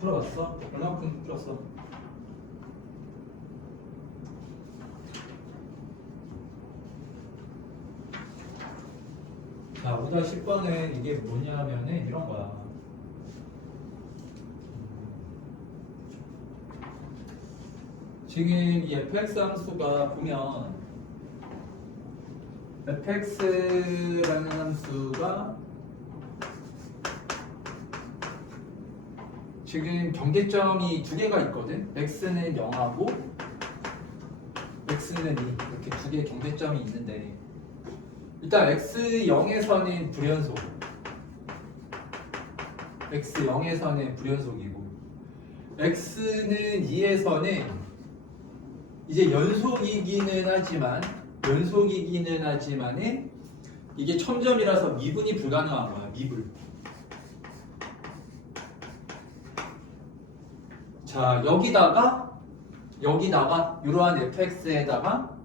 풀어봤어? 얼마큼 풀었어? 자, 우리가 10번은 이게 뭐냐면은 이런 거야. 지금 이 fx 함수가 보면 fx라는 함수가 지금 경계점이 두 개가 있거든. x는 0하고 x는 2 이렇게 두 개의 경계점이 있는데 일단 x0에서는 불연속 x0에서는 불연속이고 x는 2에서는 이제 연속이기는 하지만은 이게 첨점이라서 미분이 불가능한 거야. 미분. 자, 여기다가 이러한 fx에다가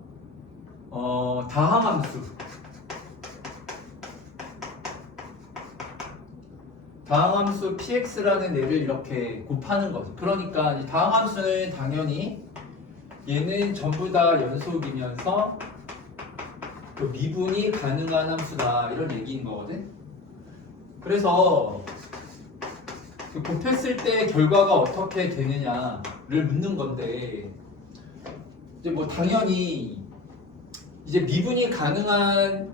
다항함수 px라는 애를 이렇게 곱하는 거지. 그러니까 이 다항함수는 당연히 얘는 전부 다 연속이면서 그 미분이 가능한 함수다 이런 얘기인 거거든. 그래서 그 곱했을 때 결과가 어떻게 되느냐를 묻는 건데 이제 뭐 당연히 이제 미분이 가능한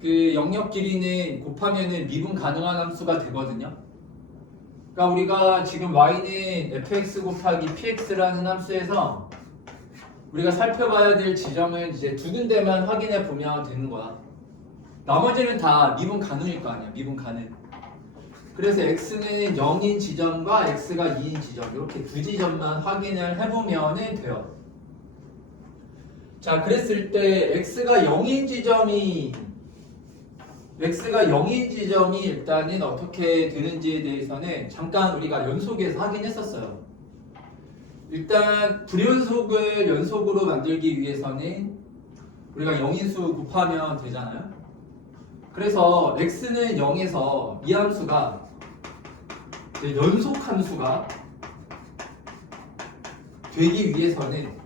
그 영역 길이는 곱하면은 미분 가능한 함수가 되거든요. 그러니까 우리가 지금 y는 fx 곱하기 px라는 함수에서 우리가 살펴봐야 될 지점은 이제 두 군데만 확인해 보면 되는 거야. 나머지는 다 미분 가능일 거 아니야. 미분 가능. 그래서 x는 0인 지점과 x가 2인 지점 이렇게 두 지점만 확인을 해보면 돼요. 자, 그랬을 때 x가 0인 지점이 일단은 어떻게 되는지에 대해서는 잠깐 우리가 연속에서 확인했었어요. 일단 불연속을 연속으로 만들기 위해서는 우리가 0인수 곱하면 되잖아요. 그래서 x는 0에서 이 함수가 연속 함수가 되기 위해서는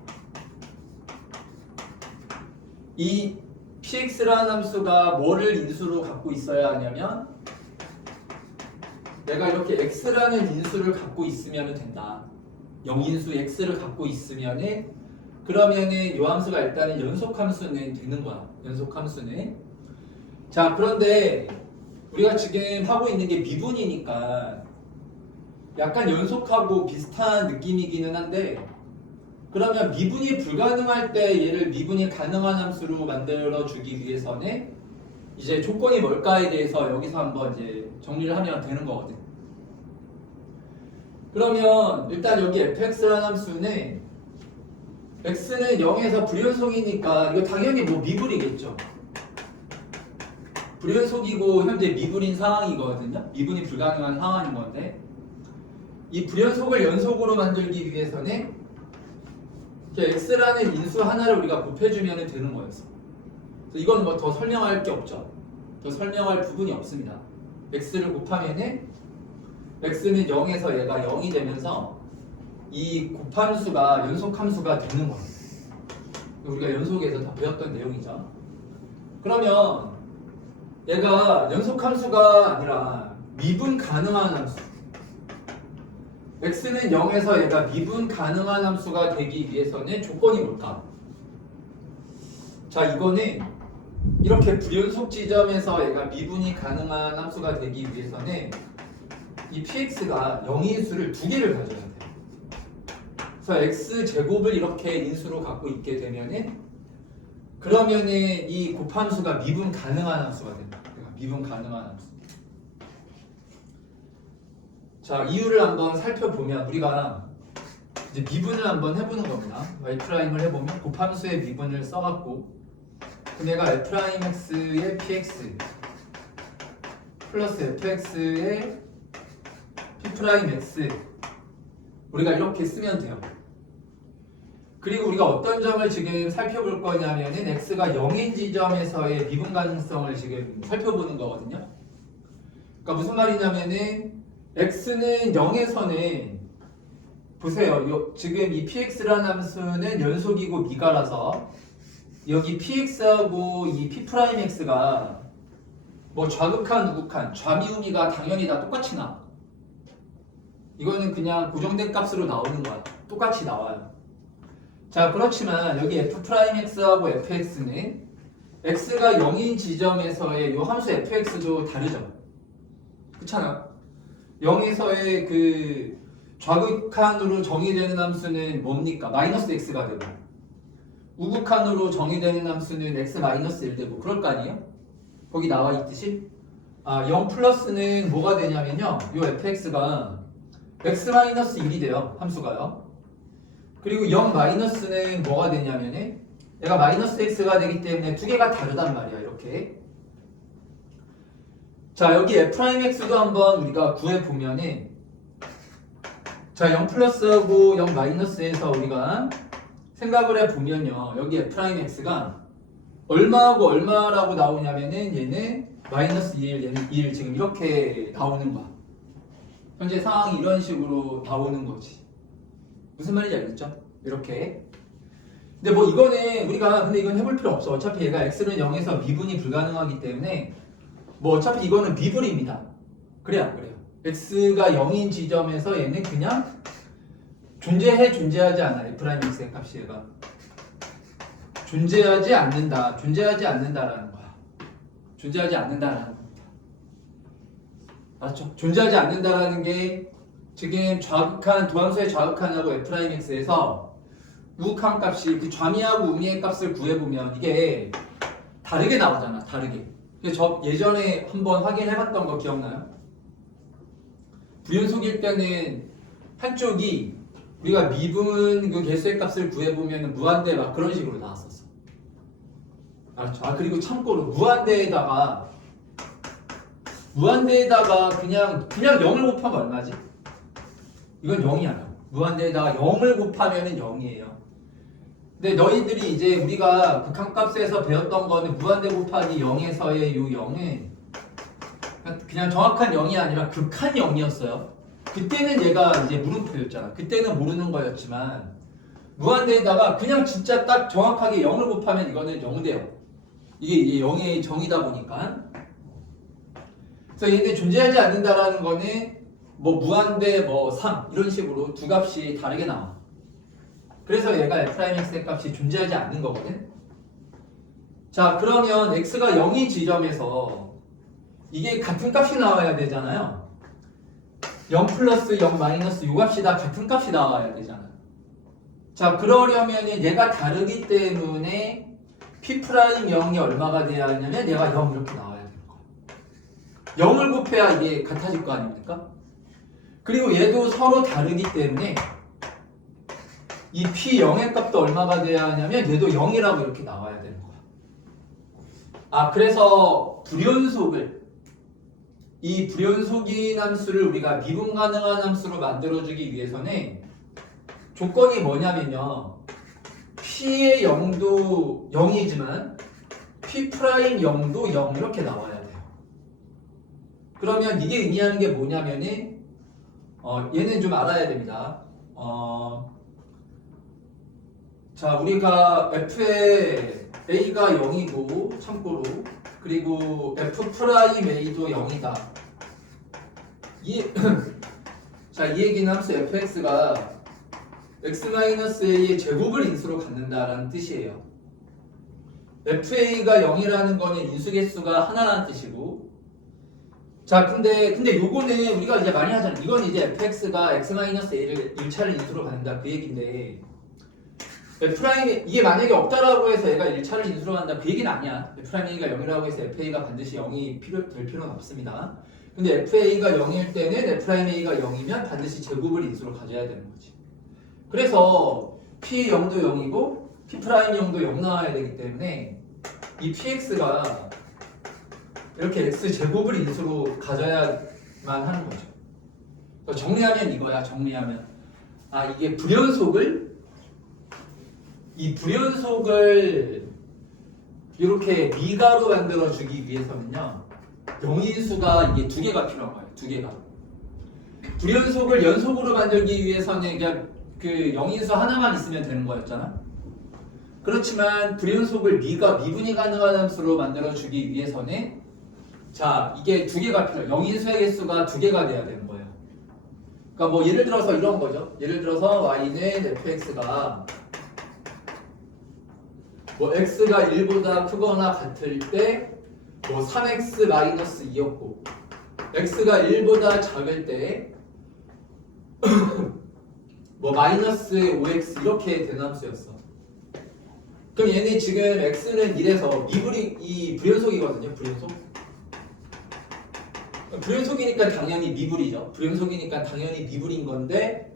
이 px라는 함수가 뭐를 인수로 갖고 있어야 하냐면 내가 이렇게 x라는 인수를 갖고 있으면 된다. 0인수 x를 갖고 있으면은 그러면은 이 함수가 일단은 연속 함수는 되는 거야. 연속 함수는. 자, 그런데 우리가 지금 하고 있는 게 미분이니까 약간 연속하고 비슷한 느낌이기는 한데 그러면 미분이 불가능할 때 얘를 미분이 가능한 함수로 만들어 주기 위해서는 이제 조건이 뭘까에 대해서 여기서 한번 이제 정리를 하면 되는 거거든. 그러면 일단 여기 fx라는 함수는 x는 0에서 불연속이니까 이거 당연히 뭐 미분이겠죠. 불연속이고 현재 미분인 상황이거든요. 미분이 불가능한 상황인 건데 이 불연속을 연속으로 만들기 위해서는 x라는 인수 하나를 우리가 곱해주면 되는 거였어. 그래서 이건 뭐 더 설명할 게 없죠. 더 설명할 부분이 없습니다. x를 곱하면은 x는 0에서 얘가 0이 되면서 이 곱함수가 연속함수가 되는 거예요. 우리가 연속에서 다 배웠던 내용이죠. 그러면 얘가 연속함수가 아니라 미분 가능한 함수. x는 0에서 얘가 미분 가능한 함수가 되기 위해서는 조건이 뭘까? 자, 이거는 이렇게 불연속 지점에서 얘가 미분이 가능한 함수가 되기 위해서는 이 px가 0인수를 두 개를 가져야 돼요. 그래서 x제곱을 이렇게 인수로 갖고 있게 되면은 그러면은 이 곱함수가 미분 가능한 함수가 된다. 미분 가능한 함수. 자, 이유를 한번 살펴보면 우리가 이제 미분을 한번 해보는 겁니다. y'을 해보면 곱함수의 미분을 써갖고 그럼 얘가 f'x의 px 플러스 fx의 p'x 우리가 이렇게 쓰면 돼요. 그리고 우리가 어떤 점을 지금 살펴볼 거냐면은 x가 0인 지점에서의 미분 가능성을 지금 살펴보는 거거든요. 그러니까 무슨 말이냐면은 x는 0에서는 보세요. 지금 이 px라는 함수는 연속이고 미가라서 여기 px하고 이 p'x가 뭐 좌극한 우극한 좌미우미가 당연히 다 똑같이 나와. 이거는 그냥 고정된 값으로 나오는 거야. 똑같이 나와요. 자, 그렇지만 여기 f'x하고 fx는 x가 0인 지점에서의 요 함수 fx도 다르죠. 그렇잖아. 0에서의 그 좌극한으로 정의되는 함수는 뭡니까? 마이너스 x가 되고 우극한으로 정의되는 함수는 x 마이너스 1 되고 그럴 거 아니에요? 거기 나와 있듯이 0 플러스는 뭐가 되냐면요. 요 fx가 x 마이너스 1이 돼요. 함수가요. 그리고 0 마이너스는 뭐가 되냐면은 얘가 마이너스 x가 되기 때문에 두 개가 다르단 말이야. 이렇게. 자, 여기 f'x도 한번 우리가 구해보면은 자, 0 플러스하고 0 마이너스에서 우리가 생각을 해보면요. 여기 f'x가 얼마하고 얼마라고 나오냐면은 얘는 마이너스 1, 얘는 1 지금 이렇게 나오는 거야. 현재 상황이 이런 식으로 나오는 거지. 무슨 말인지 알겠죠? 이렇게. 근데 뭐 이거는 우리가 근데 이건 해볼 필요 없어. 어차피 얘가 x는 0에서 미분이 불가능하기 때문에 뭐 어차피 이거는 미분입니다. 그래요, 그래요. x가 0인 지점에서 얘는 그냥 존재하지 않아. f'x의 값이 얘가 존재하지 않는다라는 거야. 존재하지 않는다라는 겁니다. 맞죠? 존재하지 않는다라는 게 지금 좌극한 도함수의 좌극한하고 f'x에서 우극한 값이 그 좌미하고 우미의 값을 구해보면 이게 다르게 나오잖아. 다르게. 저 예전에 한번 확인해봤던 거 기억나요? 불연속일 때는 한쪽이 우리가 미분 그 개수의 값을 구해보면 무한대 막 그런 식으로 나왔었어. 알았죠? 그리고 참고로 무한대에다가 그냥 0을 곱하면 얼마지? 이건 0이 아니야. 무한대에다가 0을 곱하면 0이에요. 근데 너희들이 이제 우리가 극한값에서 배웠던 거는 무한대 곱하기 0에서의 요 0은 그냥 정확한 0이 아니라 극한 0이었어요. 그때는 얘가 이제 물음표였잖아. 그때는 모르는 거였지만 무한대에다가 그냥 진짜 딱 정확하게 0을 곱하면 이거는 0돼요. 이게 0의 정이다 보니까. 그래서 얘네 존재하지 않는다라는 거는 뭐 무한대 뭐 3 이런 식으로 두 값이 다르게 나와. 그래서 얘가 f'x의 값이 존재하지 않는 거거든. 자, 그러면 x가 0인 지점에서 이게 같은 값이 나와야 되잖아요. 0 플러스 0 마이너스 요 값이 다 같은 값이 나와야 되잖아. 자, 그러려면 얘가 다르기 때문에 p'0이 얼마가 돼야 하냐면 얘가 0 이렇게 나와야 되는 거야. 0을 곱해야 이게 같아질 거 아닙니까? 그리고 얘도 서로 다르기 때문에 이 p0의 값도 얼마가 돼야 하냐면 얘도 0이라고 이렇게 나와야 되는 거야. 그래서 이 불연속인 함수를 우리가 미분 가능한 함수로 만들어주기 위해서는 조건이 뭐냐면요. p의 0도 0이지만 p'0도 0 이렇게 나와야 돼요. 그러면 이게 의미하는 게 뭐냐면은 얘는 좀 알아야 됩니다. 자, 우리가 f의 a가 0이고 참고로 그리고 f'A도 0이다. 자, 이 얘기는 함수 fx가 x-a의 제곱을 인수로 갖는다라는 뜻이에요. fa가 0이라는 거는 인수개수가 하나라는 뜻이고 자, 근데 요거는 우리가 이제 많이 하잖아. 이건 이제 fx가 x-a를 1차를 인수로 갖는다 그 얘기인데 이게 만약에 없다라고 해서 얘가 1차를 인수로 간다 그 얘기는 아니야. f'a가 0이라고 해서 fa가 반드시 0이 될 필요는 없습니다. 근데 fa가 0일 때는 f'a가 0이면 반드시 제곱을 인수로 가져야 되는 거지. 그래서 p0도 0이고 p'0도 0 나와야 되기 때문에 이 px가 이렇게 x 제곱을 인수로 가져야만 하는 거죠. 정리하면 이거야. 정리하면 이게 이 불연속을 이렇게 미가로 만들어주기 위해서는요. 영인수가 이게 두 개가 필요한 거예요. 두 개가. 불연속을 연속으로 만들기 위해서는 그냥 그 영인수 하나만 있으면 되는 거였잖아. 그렇지만 불연속을 미분이 가능한 함수로 만들어주기 위해서는 자 이게 두 개가 필요해. 영인수의 개수가 두 개가 돼야 되는 거예요. 그러니까 뭐 예를 들어서 이런 거죠. 예를 들어서 y는 fx가 뭐 x가 1보다 크거나 같을 때 뭐 3x-2였고 x가 1보다 작을 때 뭐 마이너스 5x 이렇게 되는 함수였어. 그럼 얘는 지금 x는 1에서 이 불연속이거든요. 불연속이니까 당연히 미불이죠. 불연속이니까 당연히 미불인 건데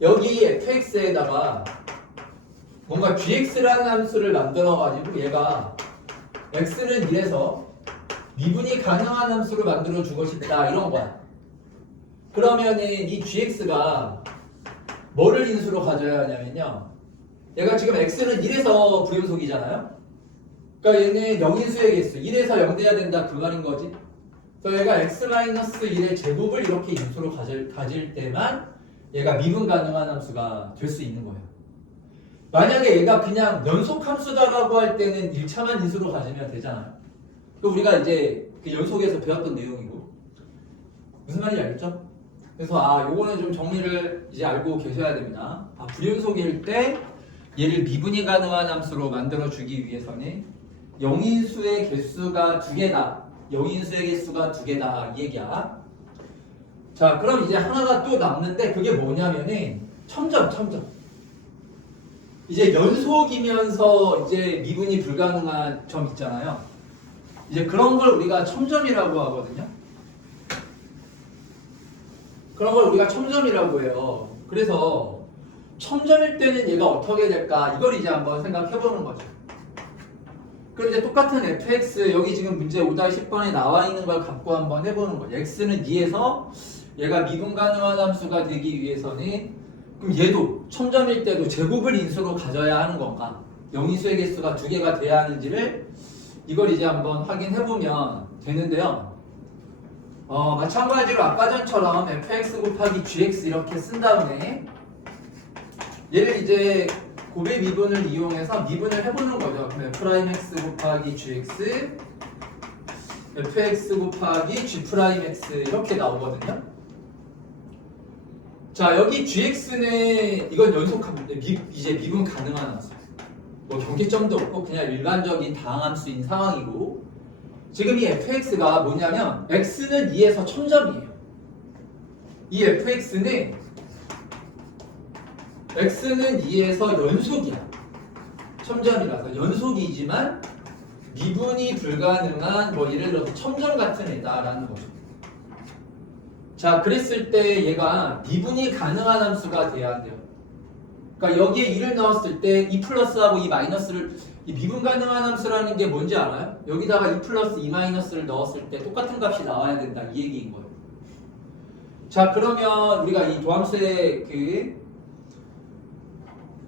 여기 fx에다가 뭔가 gx라는 함수를 만들어가지고 얘가 x는 1에서 미분이 가능한 함수를 만들어주고 싶다 이런 거야. 그러면은 이 gx가 뭐를 인수로 가져야 하냐면요. 얘가 지금 x는 1에서 불연속이잖아요. 그러니까 얘는 영인수의 개수 1에서 0 돼야 된다 그 말인 거지. 그래서 얘가 x-1의 제곱을 이렇게 인수로 가질 때만 얘가 미분 가능한 함수가 될 수 있는 거예요. 만약에 얘가 그냥 연속 함수다라고 할 때는 1차만 인수로 가지면 되잖아요. 그 우리가 이제 그 연속에서 배웠던 내용이고 무슨 말인지 알겠죠? 그래서 요거는 좀 정리를 이제 알고 계셔야 됩니다. 불연속일 때 얘를 미분이 가능한 함수로 만들어주기 위해서는 영인수의 개수가 두 개다. 영인수의 개수가 두 개다 이 얘기야. 자 그럼 이제 하나가 또 남는데 그게 뭐냐면은 첨점. 이제 연속이면서 이제 미분이 불가능한 점 있잖아요. 이제 그런 걸 우리가 첨점이라고 하거든요. 그런 걸 우리가 첨점이라고 해요. 그래서 첨점일 때는 얘가 어떻게 될까? 이걸 이제 한번 생각해 보는 거죠. 그럼 이제 똑같은 fx 여기 지금 문제 5-10번에 나와 있는 걸 갖고 한번 해보는 거죠. x는 2에서 얘가 미분 가능한 함수가 되기 위해서는 그럼 얘도 첨점일 때도 제곱을 인수로 가져야 하는 건가? 영인수의 개수가 두 개가 돼야 하는지를 이걸 이제 한번 확인해 보면 되는데요. 마찬가지로 아까 전처럼 fx 곱하기 gx 이렇게 쓴 다음에 얘를 이제 곱의 미분을 이용해서 미분을 해보는 거죠. 그럼 f'x 곱하기 gx fx 곱하기 g'x 이렇게 나오거든요. 자 여기 gx는 이건 연속합니다. 이제 미분 가능한 함수. 뭐 경계점도 없고 그냥 일반적인 다항함수인 상황이고 지금 이 fx가 뭐냐면 x는 2에서 첨점이에요. 이 fx는 2에서 연속이야. 첨점이라서 연속이지만 미분이 불가능한 뭐 예를 들어서 첨점 같은 애다라는 거죠. 자 그랬을 때 얘가 미분이 가능한 함수가 돼야 돼요. 그러니까 여기에 2를 넣었을 때 2 플러스하고 2 마이너스를 이 미분 가능한 함수라는 게 뭔지 알아요? 여기다가 2 플러스 2 마이너스를 넣었을 때 똑같은 값이 나와야 된다 이 얘기인 거예요. 자 그러면 우리가 이 도함수의 그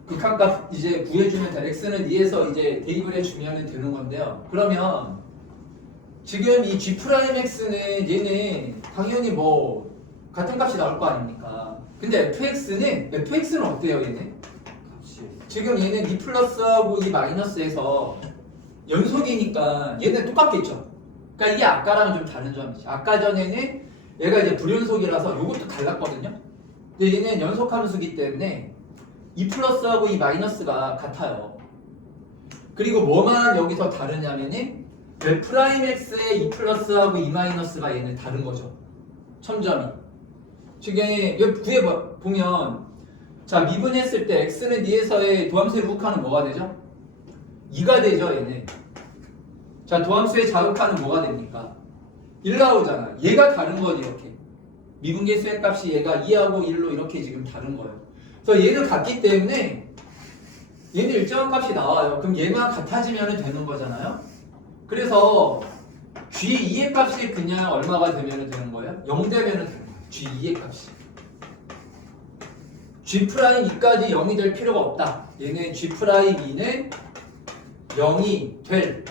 극한값 이제 구해주면 돼. x는 2에서 이제 대입을 해주면 되는 건데요. 그러면 지금 이 g'x는 얘는 당연히 뭐 같은 값이 나올 거 아닙니까? 근데 fx는 어때요 얘는? 지금 얘는 2 플러스하고 2 마이너스에서 연속이니까 얘는 똑같겠죠. 그러니까 이게 아까랑은 좀 다른 점이지. 아까 전에는 얘가 이제 불연속이라서 이것도 달랐거든요. 근데 얘는 연속함수기 때문에 2 플러스하고 2 마이너스가 같아요. 그리고 뭐만 여기서 다르냐면은 f'x의 2 플러스하고 2 마이너스가 얘는 다른 거죠. 첨점이. 지금 여기 구해보면 자 미분했을 때 x는 2에서의 도함수의 부극하는 뭐가 되죠? 2가 되죠 얘는. 자 도함수의 자극하는 뭐가 됩니까? 1 나오잖아. 얘가 다른 거지 이렇게. 미분계수의 값이 얘가 2하고 1로 이렇게 지금 다른 거예요. 그래서 얘는 같기 때문에 얘는 일정한 값이 나와요. 그럼 얘만 같아지면 되는 거잖아요. 그래서 G2의 값이 그냥 얼마가 되면 되는 거예요? 0 되면 되는 거예요. G2의 값이. G'2까지 0이 될 필요가 없다. 얘는 G'2는 0이 될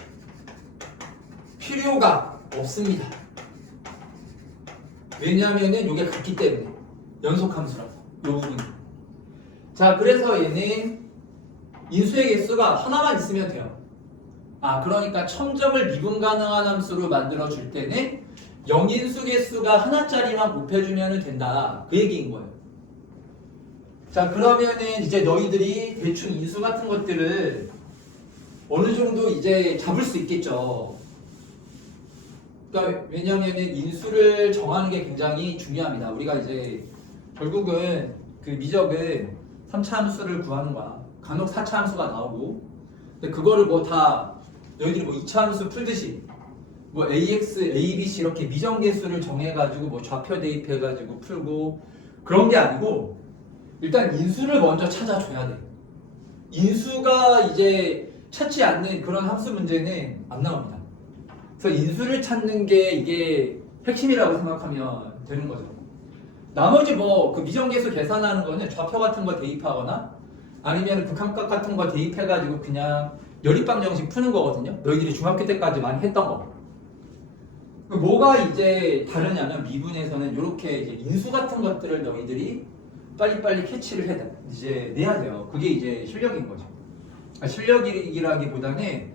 필요가 없습니다. 왜냐하면 이게 같기 때문에. 연속함수라서 이 부분. 자, 그래서 얘는 인수의 개수가 하나만 있으면 돼요. 그러니까 첨점을 미분 가능한 함수로 만들어 줄 때는 영인수 개수가 하나짜리만 곱해주면 된다. 그 얘기인 거예요. 자, 그러면은 이제 너희들이 대충 인수 같은 것들을 어느 정도 이제 잡을 수 있겠죠. 그러니까 왜냐면은 인수를 정하는 게 굉장히 중요합니다. 우리가 이제 결국은 그 미적은 3차 함수를 구하는 거야. 간혹 4차 함수가 나오고. 근데 그거를 뭐 다 너희들이 뭐 2차 함수 풀듯이 뭐 AX, ABC 이렇게 미정계수를 정해가지고 뭐 좌표 대입해가지고 풀고 그런 게 아니고 일단 인수를 먼저 찾아줘야 돼. 인수가 이제 찾지 않는 그런 함수 문제는 안 나옵니다. 그래서 인수를 찾는 게 이게 핵심이라고 생각하면 되는 거죠. 나머지 뭐 그 미정계수 계산하는 거는 좌표 같은 거 대입하거나 아니면 극한값 같은 거 대입해가지고 그냥 연립방 정식 푸는 거거든요. 너희들이 중학교 때까지 많이 했던 거. 뭐가 이제 다르냐면 미분에서는 이렇게 이제 인수 같은 것들을 너희들이 빨리빨리 캐치를 내야 돼요. 그게 이제 실력인 거죠. 실력이라기보다는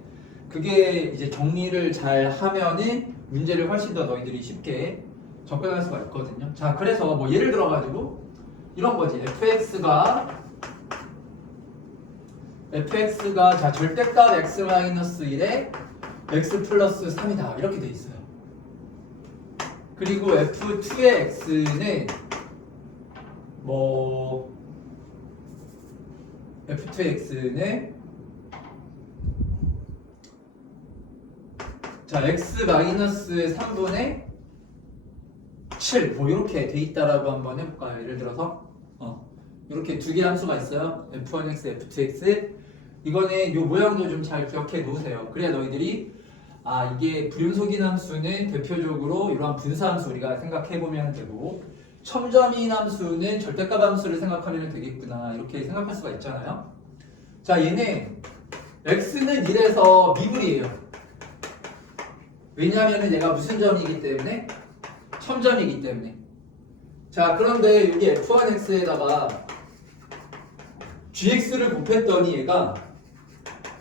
그게 이제 정리를 잘 하면은 문제를 훨씬 더 너희들이 쉽게 접근할 수가 있거든요. 자, 그래서 뭐 예를 들어가지고 이런 거지. fx가 자 절대값 x-1에 x 플러스 3이다. 이렇게 돼 있어요. 그리고 f2의 x는 뭐 f2의 x는 자 x-3분의 7 뭐 이렇게 돼 있다라고 한번 해볼까요? 예를 들어서 이렇게 두 개 함수가 있어요. f1x, f2x. 이거는 이 모양도 좀 잘 기억해 놓으세요. 그래야 너희들이 이게 불연속인 함수는 대표적으로 이러한 분수함수 우리가 생각해 보면 되고 첨점인 함수는 절대값 함수를 생각하면 되겠구나 이렇게 생각할 수가 있잖아요. 자, 얘는 x는 1에서 미분이에요. 왜냐하면 얘가 무슨 점이기 때문에 첨점이기 때문에. 자, 그런데 여기 f1x에다가 gx를 곱했더니 얘가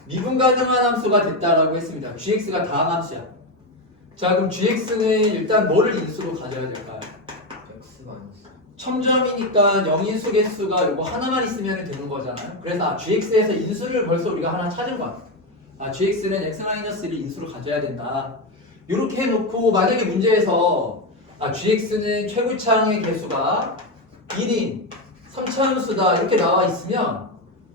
미분 가능한 함수가 됐다라고 했습니다. gx가 다항함수야. 자, 그럼 gx는 일단 뭐를 인수로 가져야 될까요? 첨점이니까 영인수 개수가 이거 하나만 있으면 되는 거잖아요. 그래서 gx에서 인수를 벌써 우리가 하나 찾은 거야. gx는 x-를 인수로 가져야 된다. 이렇게 해놓고 만약에 문제에서 gx는 최고차항의 개수가 1인 3차 함수다 이렇게 나와 있으면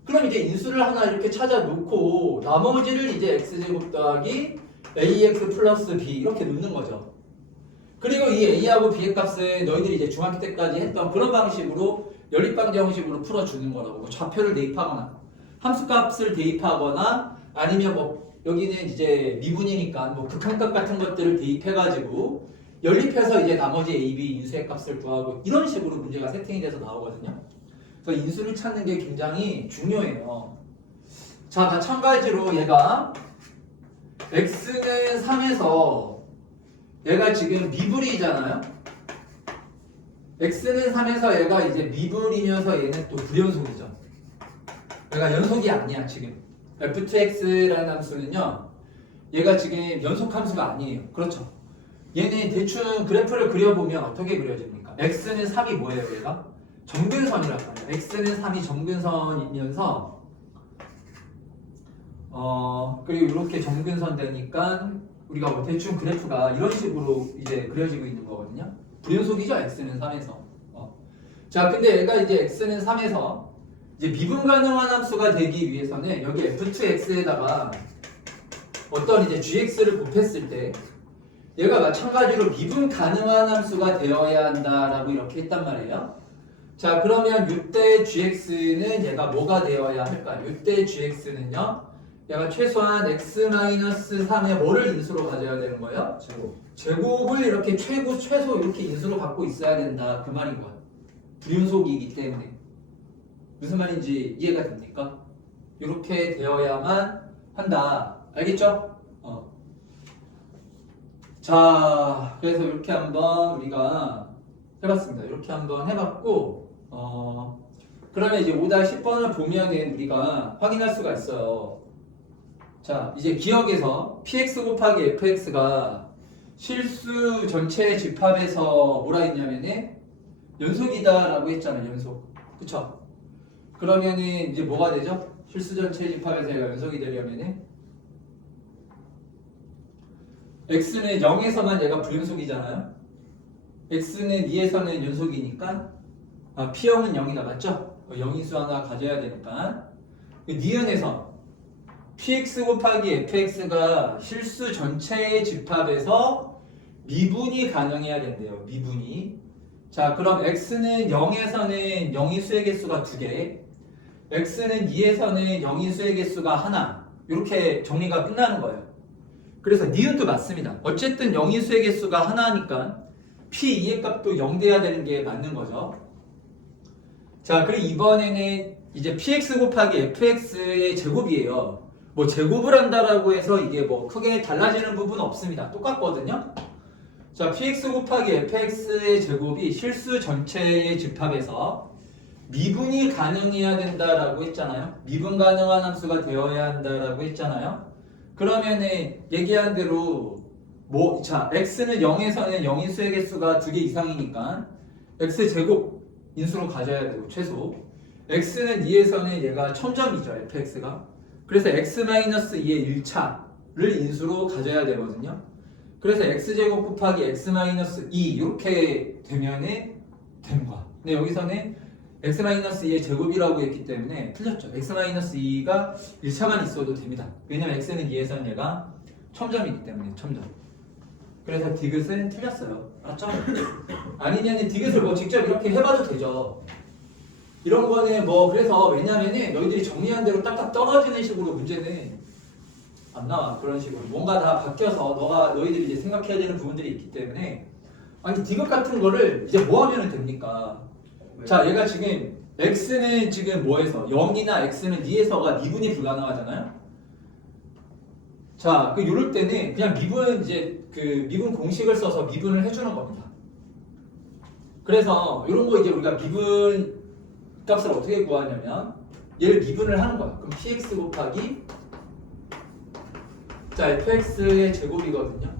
그럼 이제 인수를 하나 이렇게 찾아 놓고 나머지를 이제 x제곱 더하기 ax 플러스 b 이렇게 놓는 거죠. 그리고 이 a하고 b의 값은 너희들이 이제 중학교 때까지 했던 그런 방식으로 연립방 정식으로 풀어주는 거라고. 뭐 좌표를 대입하거나 함수값을 대입하거나 아니면 뭐 여기는 이제 미분이니까 뭐 극한값 같은 것들을 대입해가지고 연립해서 이제 나머지 a, b 인수의 값을 구하고 이런 식으로 문제가 세팅이 돼서 나오거든요. 그래서 인수를 찾는 게 굉장히 중요해요. 자, 마찬가지로 얘가 x는 3에서 얘가 지금 미분이잖아요. x는 3에서 얘가 이제 미분이면서 얘는 또 불연속이죠. 얘가 연속이 아니야 지금. f2x라는 함수는요. 얘가 지금 연속함수가 아니에요. 그렇죠. 얘는 대충 그래프를 그려보면 어떻게 그려집니까? x는 3이 뭐예요 얘가? 점근선이란 말이에요. x는 3이 점근선이면서 그리고 이렇게 점근선 되니까 우리가 뭐 대충 그래프가 이런 식으로 이제 그려지고 있는 거거든요. 불연속이죠 x는 3에서. 자, 근데 얘가 이제 x는 3에서 이제 미분 가능한 함수가 되기 위해서는 여기 f2x에다가 어떤 이제 gx를 곱했을 때 얘가 마찬가지로 미분 가능한 함수가 되어야 한다라고 이렇게 했단 말이에요. 자, 그러면 이때 gx는 얘가 뭐가 되어야 할까요? 이때 gx는요. 얘가 최소한 x-3의 뭐를 인수로 가져야 되는 거예요? 제곱을 이렇게 최소 이렇게 인수로 갖고 있어야 된다 그 말인 거예요. 불연속이기 때문에. 무슨 말인지 이해가 됩니까? 이렇게 되어야만 한다. 알겠죠? 자, 그래서 이렇게 한번 우리가 해봤습니다. 이렇게 한번 해봤고 그러면 이제 5-10번을 보면은 우리가 확인할 수가 있어요. 자, 이제 기억에서 px 곱하기 fx가 실수 전체 집합에서 뭐라 했냐면은 연속이다라고 했잖아요. 연속. 그쵸? 그러면은 이제 뭐가 되죠? 실수 전체 집합에서 얘가 연속이 되려면은 x는 0에서만 얘가 불연속이잖아요. x는 2에서는 연속이니까 P형은 0이다. 맞죠? 영인수 하나 가져야 되니까 니은에서 px 곱하기 fx가 실수 전체의 집합에서 미분이 가능해야 된대요. 미분이. 자, 그럼 x는 0에서는 영인수의 개수가 2개, x는 2에서는 영인수의 개수가 하나, 이렇게 정리가 끝나는 거예요. 그래서 니은도 맞습니다. 어쨌든 영인수의 개수가 하나니까 P2의 값도 0 돼야 되는 게 맞는 거죠. 자, 그리고 이번에는 이제 px 곱하기 fx의 제곱이에요. 뭐 제곱을 한다라고 해서 이게 뭐 크게 달라지는 부분은 없습니다. 똑같거든요. 자, px 곱하기 fx의 제곱이 실수 전체의 집합에서 미분이 가능해야 된다라고 했잖아요. 미분 가능한 함수가 되어야 한다라고 했잖아요. 그러면은 얘기한 대로 자, x는 0에서는 영인수의 개수가 2개 이상이니까 x 제곱 인수로 가져야 되고 최소. x는 2에서는 얘가 1000점이죠. fx가. 그래서 x-2의 1차를 인수로 가져야 되거든요. 그래서 x제곱 곱하기 x-2 이렇게 되면은 되는 거야. 근데 여기서는 x-2의 제곱이라고 했기 때문에 틀렸죠. x-2가 1차만 있어도 됩니다. 왜냐면 x는 2에서는 얘가 1000점이기 때문에 1000점. 그래서 디귿은 틀렸어요. 맞죠? 아니면 디귿을 뭐 직접 이렇게 해봐도 되죠. 이런 거는 뭐 그래서 왜냐면은 너희들이 정리한 대로 딱딱 떨어지는 식으로 문제는 안 나와. 그런 식으로 뭔가 다 바뀌어서 너희들이 이제 생각해야 되는 부분들이 있기 때문에 아니 디귿 같은 거를 이제 뭐 하면 됩니까? 자, 얘가 지금 x는 지금 뭐에서 0이나 x는 2에서가 미분이 불가능하잖아요. 자, 요럴 때는 그냥 미분 이제 그 미분 공식을 써서 미분을 해주는 겁니다. 그래서 이런 거 이제 우리가 미분 값을 어떻게 구하냐면 얘를 미분을 하는 거야. 그럼 px 곱하기 자 fx의 제곱이거든요.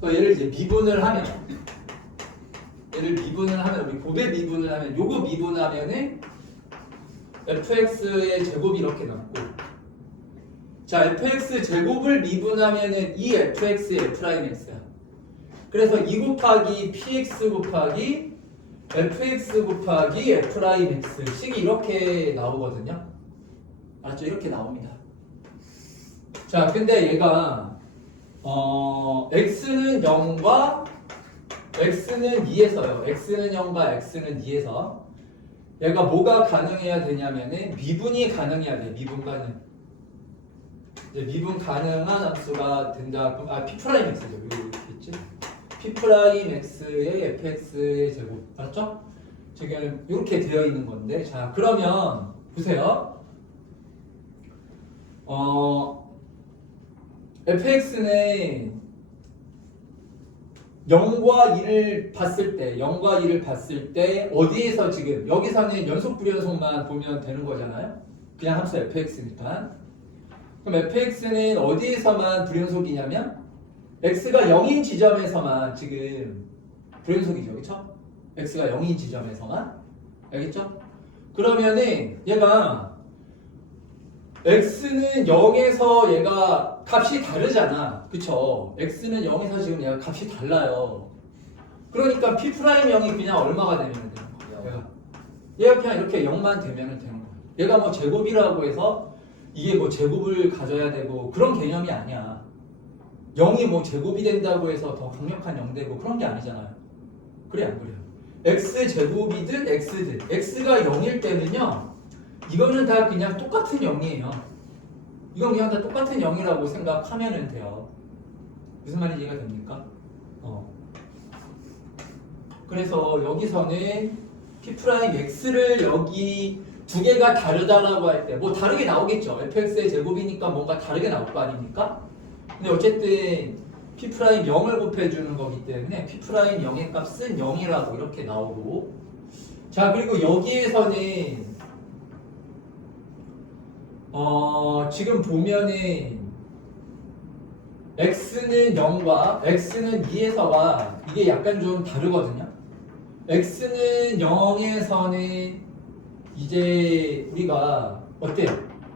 그래서 얘를 이제 미분을 하면 우리 곱의 미분을 하면 요거 미분하면은 fx의 제곱이 이렇게 남고 자 fx 제곱을 미분하면은 이 fx의 f'x야. 그래서 2 곱하기 px 곱하기 fx 곱하기 f'x 식이 이렇게 나오거든요. 알았죠? 이렇게 나옵니다. 자, 근데 얘가 x는 0과 x는 2에서요. x는 0과 x는 2에서 얘가 뭐가 가능해야 되냐면은 미분이 가능해야 돼. 미분 가능. 이제 미분 가능한 함수가 된다. 그럼 P'X죠. 여기 있겠지? P'X의 fx의 제곱. 알았죠? 지금 이렇게 되어 있는 건데 자, 그러면 보세요. fx는 0과 2을 봤을 때 어디에서 지금 여기서는 연속 불연속만 보면 되는 거잖아요. 그냥 함수 fx니까. 그럼 fx는 어디에서만 불연속이냐면 x가 0인 지점에서만 지금 불연속이죠. 그렇죠? x가 0인 지점에서만. 알겠죠? 그러면은 얘가 x는 0에서 얘가 값이 다르잖아. 그쵸? x는 0에서 지금 얘가 값이 달라요. 그러니까 P'X이 그냥 얼마가 되면 되는 거야? 얘가 그냥 이렇게 0만 되면 되는 거야. 얘가 뭐 제곱이라고 해서 이게 뭐 제곱을 가져야 되고 그런 개념이 아니야. 0이 뭐 제곱이 된다고 해서 더 강력한 0 되고 그런 게 아니잖아요. 그래 안 그래요? x제곱이든 x든 x가 0일 때는요 이거는 다 그냥 똑같은 0이에요. 이건 그냥 다 똑같은 0이라고 생각하면 돼요. 무슨 말인지 이해가 됩니까? 그래서 여기서는 P'X를 여기 두 개가 다르다라고 할 때 뭐 다르게 나오겠죠. fx의 제곱이니까 뭔가 다르게 나올 거 아닙니까? 근데 어쨌든 P 프라임 0을 곱해주는 거기 때문에 P 프라임 0의 값은 0이라고 이렇게 나오고, 자 그리고 여기에서는 지금 보면은 x는 0과 x는 2에서가 이게 약간 좀 다르거든요. x는 0에서는 이제 우리가 어때요?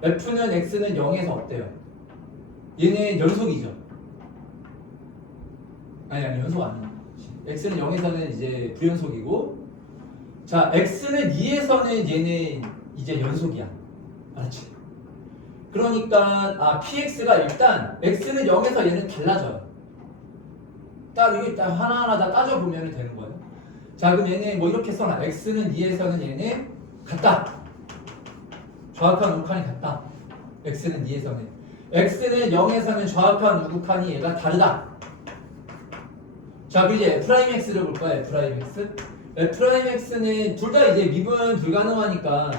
f는 x는 0에서 어때요? 얘는 연속이죠. 아니 연속 아니에요. x는 0에서는 이제 불연속이고, 자 x는 2에서는 얘는 이제 연속이야. 알았지? 그러니까 px가 일단 x는 0에서 얘는 달라져요. 이거 일단 하나하나 다 따져보면 되는 거예요. 자 그럼 얘는 뭐 이렇게 써놔. x는 2에서는 얘는 같다. 정확한 우극한이 같다. x는 2에서는. x는 0에서는 정확한 우극한이 얘가 다르다. 자 그럼 이제 f'x를 볼 거야. f'x. f'x는 둘 다 이제 미분 불가능하니까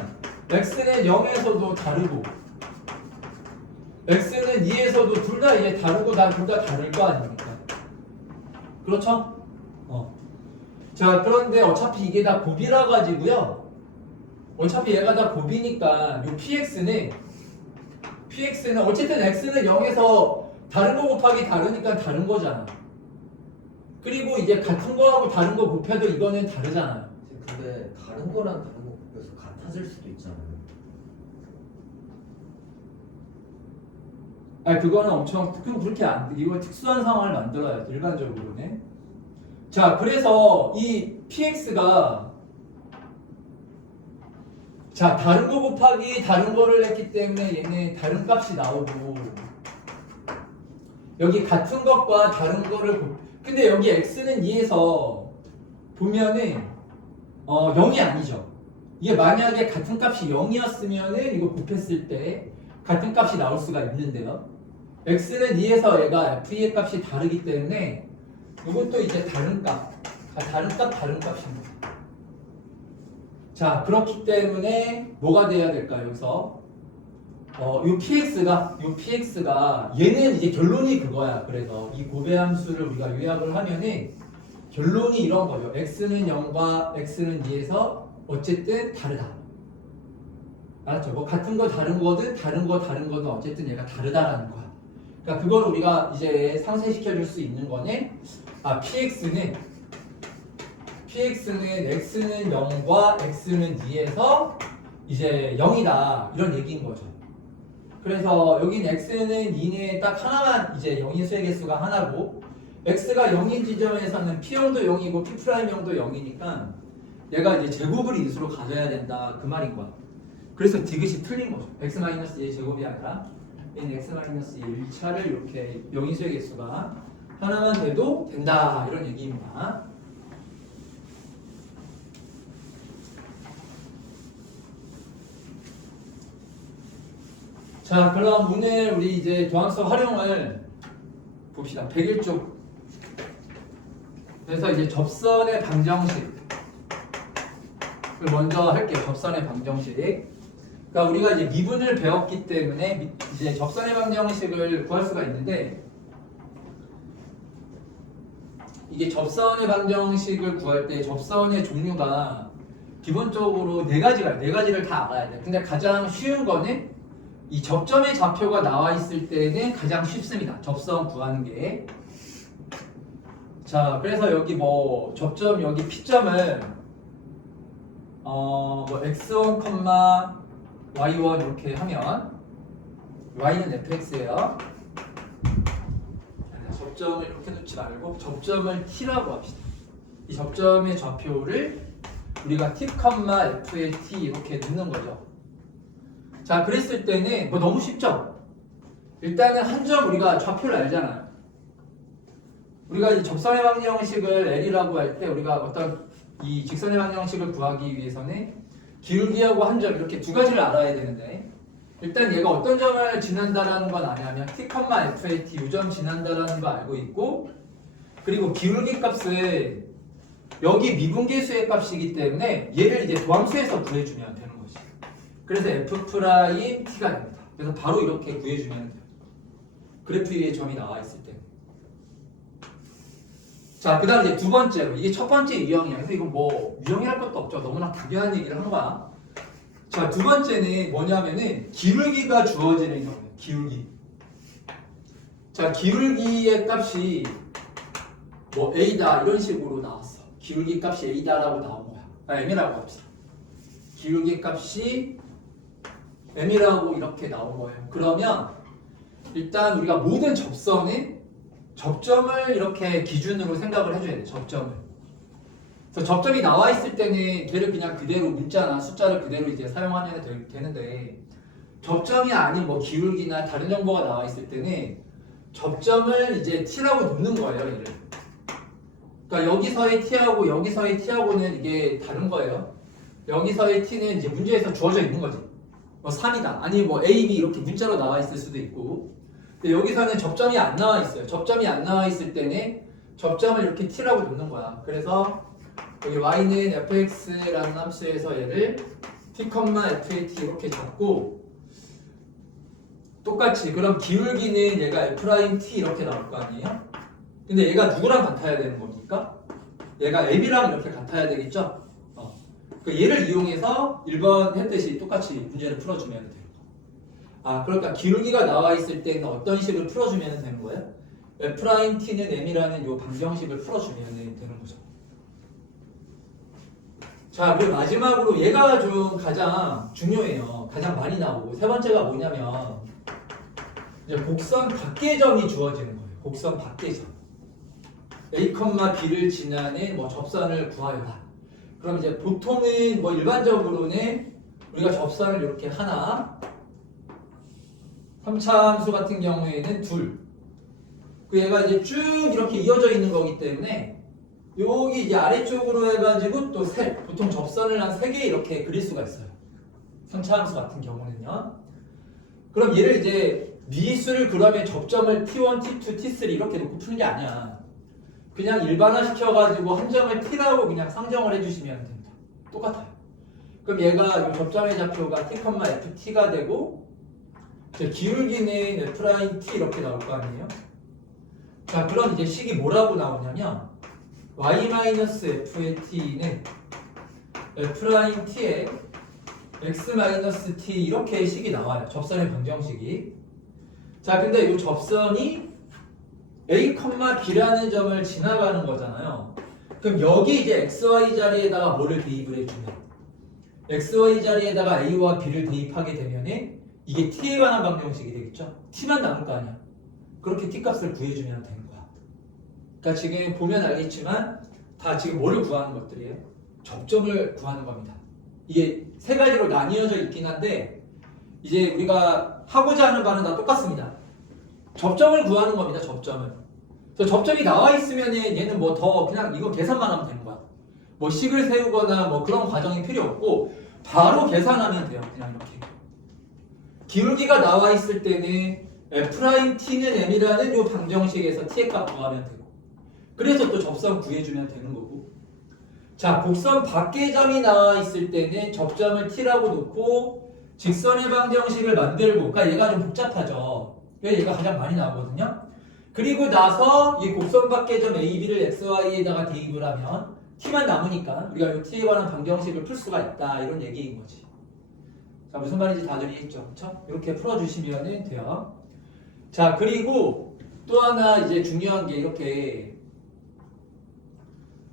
x는 0에서도 다르고 x는 2에서도 둘 다 이제 다르고 둘 다 다를 거 아닙니까? 그렇죠? 자 그런데 어차피 이게 다 곱이라 가지고요. 어차피 얘가 다 곱이니까 요 px는 어쨌든 x는 0에서 다른 거 곱하기 다르니까 다른 거잖아. 그리고 이제 같은 거하고 다른 거 곱해도 이거는 다르잖아요. 근데 다른 거랑 다른 거 곱해서 같아질 수도 있잖아요. 그거는 엄청 그렇게 안 돼. 이거 특수한 상황을 만들어야 돼. 일반적으로는. 자 그래서 이 px가 자 다른 거 곱하기 다른 거를 했기 때문에 얘는 다른 값이 나오고, 여기 같은 것과 다른 거를 근데 여기 x는 2에서 보면은 0이 아니죠. 이게 만약에 같은 값이 0이었으면은 이거 곱했을 때 같은 값이 나올 수가 있는데요. x는 2에서 얘가 f의 값이 다르기 때문에 이것도 이제 다른 값입니다. 자 그렇기 때문에 뭐가 돼야 될까요? 여기서 요 px가 얘는 이제 결론이 그거야. 그래서 이 고배함수를 우리가 요약을 하면은 결론이 이런 거죠. x는 0과 x는 2에서 어쨌든 다르다. 알았죠? 뭐 같은 거 다른 거든 다른 거든 어쨌든 얘가 다르다라는 거야. 그러니까 그걸 우리가 이제 상쇄시켜 줄 수 있는 거는 px는 x는 0과 x는 2에서 이제 0이다 이런 얘기인 거죠. 그래서 여기는 x는 2는 딱 하나만 이제 0인 수의 개수가 하나고, x가 0인 지점에서는 p형도 0이고 p'형도 0이니까 얘가 이제 제곱을 인수로 가져야 된다 그 말인 거야. 그래서 디귿이 틀린 거죠. x-1의 제곱이 아니라 얘는 x-1차를 이렇게 0인 수의 개수가 하나만 돼도 된다 이런 얘기입니다. 자 그럼 오늘 우리 이제 도함수 활용을 봅시다. 101쪽. 그래서 이제 접선의 방정식을 먼저 할게요. 접선의 방정식. 그러니까 우리가 이제 미분을 배웠기 때문에 이제 접선의 방정식을 구할 수가 있는데, 이게 접선의 방정식을 구할 때 접선의 종류가 기본적으로 네 가지를 다 알아야 돼. 근데 가장 쉬운 거는 이 접점의 좌표가 나와 있을 때는 가장 쉽습니다. 접선 구하는 게. 자, 그래서 여기 뭐 접점 여기 P점은 뭐 x1, y1 이렇게 하면 y는 fx예요. 접점을 이렇게 놓지 말고 접점을 t라고 합시다. 이 접점의 좌표를 우리가 t, f의 t 이렇게 넣는 거죠. 자, 그랬을 때는 뭐 너무 쉽죠? 일단은 한 점 우리가 좌표를 알잖아요. 우리가 이 접선의 방정식을 L이라고 할 때 우리가 어떤 이 직선의 방정식을 구하기 위해서는 기울기하고 한 점 이렇게 두 가지를 알아야 되는데, 일단 얘가 어떤 점을 지난다라는 건 아냐면 t, f의 t 이 점 지난다라는 거 알고 있고, 그리고 기울기 값은 여기 미분계수의 값이기 때문에 얘를 이제 도함수에서 구해주면 되는 거지. 그래서 f''t가 됩니다. 그래서 바로 이렇게 구해주면 돼요. 그래프 위에 점이 나와 있을 때. 자, 그 다음 이제 두 번째로 이게 첫 번째 유형이야. 그래서 이건 뭐 유형이랄 것도 없죠. 너무나 당연한 얘기를 하는 거야. 자, 두 번째는 뭐냐면은 기울기가 주어지는 경우예요. 기울기. 자, 기울기의 값이 뭐 A다 이런 식으로 나왔어. 기울기 값이 A다라고 나온 거야. M이라고 합시다. 기울기 값이 M이라고 이렇게 나온 거예요. 그러면 일단 우리가 모든 접선에 접점을 이렇게 기준으로 생각을 해줘야 돼. 접점을. 그래서 접점이 나와 있을 때는 걔를 그냥 그대로 문자나 숫자를 그대로 이제 사용하면 되는데 접점이 아닌 뭐 기울기나 다른 정보가 나와 있을 때는 접점을 이제 t라고 놓는 거예요. 얘를. 그러니까 여기서의 t하고 여기서의 t하고는 이게 다른 거예요. 여기서의 t는 이제 문제에서 주어져 있는 거지. 뭐 3이다. 아니 뭐 a, b 이렇게 문자로 나와 있을 수도 있고. 근데 여기서는 접점이 안 나와 있어요. 접점이 안 나와 있을 때는 접점을 이렇게 t라고 놓는 거야. 그래서 여기 y는 fx라는 함수에서 얘를 t, f(t) 이렇게 잡고 똑같이 그럼 기울기는 얘가 f't 이렇게 나올 거 아니에요? 근데 얘가 누구랑 같아야 되는 겁니까? 얘가 m이랑 이렇게 같아야 되겠죠? 얘를 이용해서 1번 했듯이 똑같이 문제를 풀어주면 돼요. 그러니까 기울기가 나와 있을 때는 어떤 식을 풀어주면 되는 거예요? f't는 m이라는 이 방정식을 풀어주면 되는 거죠. 자, 그리고 마지막으로 얘가 좀 가장 중요해요. 가장 많이 나오고 세 번째가 뭐냐면 이제 곡선 밖의 점이 주어지는 거예요. 곡선 밖의 점. A, B를 지나는 뭐 접선을 구하여라. 그럼 이제 보통은 뭐 일반적으로는 우리가 접선을 이렇게 하나 3차 함수 같은 경우에는 둘. 그 얘가 이제 쭉 이렇게 이어져 있는 거기 때문에 여기 이제 아래쪽으로 해가지고 또 셋. 보통 접선을 한 3개 이렇게 그릴 수가 있어요. 3차 함수 같은 경우는요. 그럼 얘를 이제 미수를 그러면 접점을 T1, T2, T3 이렇게 놓고 푸는 게 아니야. 그냥 일반화 시켜가지고 한 점을 T라고 그냥 상정을 해주시면 됩니다. 똑같아요. 그럼 얘가 이 접점의 좌표가 T, FT가 되고 기울기는 F'T 이렇게 나올 거 아니에요? 자, 그럼 이제 식이 뭐라고 나오냐면 y-f의 t는 F'T에 x-t 이렇게 식이 나와요. 접선의 방정식이. 자, 근데 이 접선이 a, b라는 점을 지나가는 거잖아요. 그럼 여기 이제 xy 자리에다가 뭐를 대입을 해주면 xy 자리에다가 a와 b를 대입하게 되면은 이게 t에 관한 방정식이 되겠죠. t만 남을 거 아니야. 그렇게 t 값을 구해주면 되는 거야. 그러니까 지금 보면 알겠지만 다 지금 뭐를 구하는 것들이에요? 접점을 구하는 겁니다. 이게 세 가지로 나뉘어져 있긴 한데 이제 우리가 하고자 하는 바는 다 똑같습니다. 접점을 구하는 겁니다. 접점을. 그래서 접점이 나와 있으면 얘는 뭐 더 그냥 이거 계산만 하면 되는 거야. 뭐 식을 세우거나 뭐 그런 과정이 필요 없고 바로 계산하면 돼요. 그냥 이렇게. 기울기가 나와 있을 때는 F'T는 M이라는 이 방정식에서 T의 값 구하면 되고 그래서 또 접선 구해주면 되는 거고 자, 곡선 밖의 점이 나와 있을 때는 접점을 T라고 놓고 직선의 방정식을 만들고 그러니까 얘가 좀 복잡하죠. 그래서 얘가 가장 많이 나오거든요. 그리고 나서 이 곡선 밖의 점 AB를 XY에다가 대입을 하면 T만 남으니까 우리가 이 T에 관한 방정식을 풀 수가 있다 이런 얘기인 거지. 자, 무슨 말인지 다들 이해했죠? 그렇죠? 이렇게 풀어주시면 돼요. 자, 그리고 또 하나 이제 중요한 게 이렇게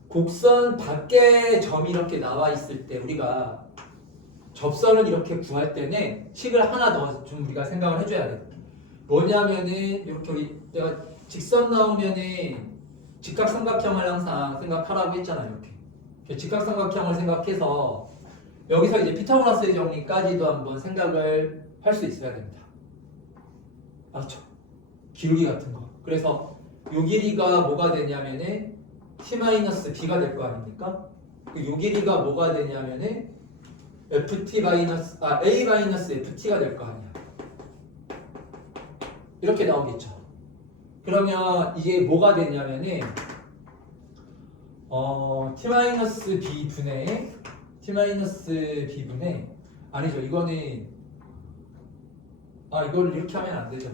곡선 밖의 점이 이렇게 나와 있을 때 우리가 접선을 이렇게 구할 때는 식을 하나 더 좀 우리가 생각을 해줘야 돼. 뭐냐면은 이렇게 내가 직선 나오면은 직각삼각형을 항상 생각하라고 했잖아요. 이렇게 직각삼각형을 생각해서 여기서 이제 피타고라스의 정리까지도 한번 생각을 할 수 있어야 됩니다. 맞죠? 기울기 같은 거. 그래서 요 길이가 뭐가 되냐면은 t-b가 될 거 아닙니까? 요 길이가 뭐가 되냐면은 a-ft가 될 거 아니야. 이렇게 나오겠죠. 그러면 이게 뭐가 되냐면은 t-b분의 아니죠. 이거는 이걸 이렇게 하면 안 되죠.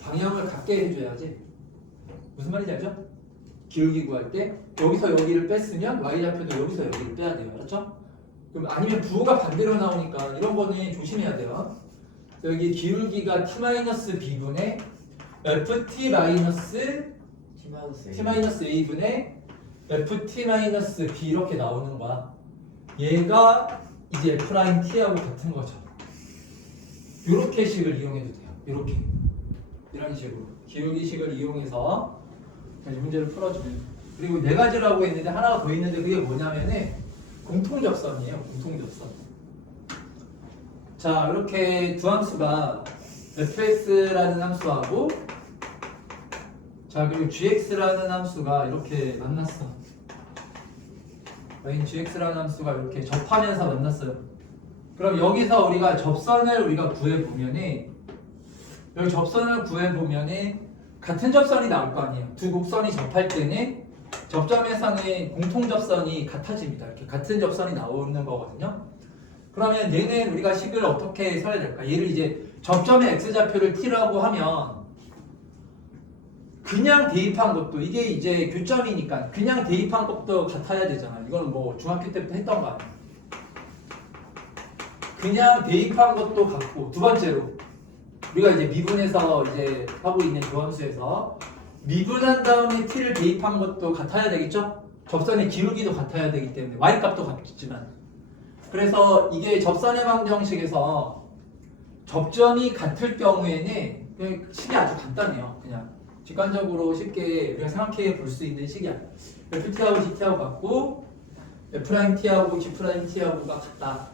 방향을 같게 해줘야지. 무슨 말인지 알죠? 기울기 구할 때 여기서 여기를 뺐으면 y좌표도 여기서 여기를 빼야 돼요. 알았죠? 그럼 아니면 부호가 반대로 나오니까 이런 거는 조심해야 돼요. 여기 기울기가 t-b분의 ft 마이너스 t-a분의 ft-b 이렇게 나오는 거야. 얘가 이제 f't하고 같은 거죠. 이렇게 식을 이용해도 돼요. 이렇게 이런 식으로 기울기식을 이용해서 이 문제를 풀어주면. 그리고 네 가지라고 했는데 하나가 더 있는데 그게 뭐냐면은 공통접선이에요. 공통접선. 자, 이렇게 두 함수가 fx라는 함수하고 자, 그리고 gx라는 함수가 이렇게 만났어. 여기 gx라는 함수가 이렇게 접하면서 만났어요. 그럼 여기서 우리가 접선을 우리가 구해보면은 여기 접선을 구해보면은 같은 접선이 나올 거 아니에요. 두 곡선이 접할 때는 접점에서는 공통접선이 같아집니다. 이렇게 같은 접선이 나오는 거거든요. 그러면 얘는 우리가 식을 어떻게 써야 될까? 얘를 이제 접점의 x좌표를 t라고 하면 그냥 대입한 것도 이게 이제 교점이니까 그냥 대입한 것도 같아야 되잖아. 이거는 뭐 중학교 때부터 했던 거 아니야. 그냥 대입한 것도 같고 두 번째로 우리가 이제 미분해서 이제 하고 있는 조함수에서 미분한 다음에 t를 대입한 것도 같아야 되겠죠? 접선의 기울기도 같아야 되기 때문에 y값도 같지만 그래서 이게 접선의 방정식에서 접점이 같을 경우에는 그냥 식이 아주 간단해요. 그냥 직관적으로 쉽게 우리가 생각해 볼 수 있는 식이야. ft하고 gt하고 같고 f't하고 g't하고가 같다.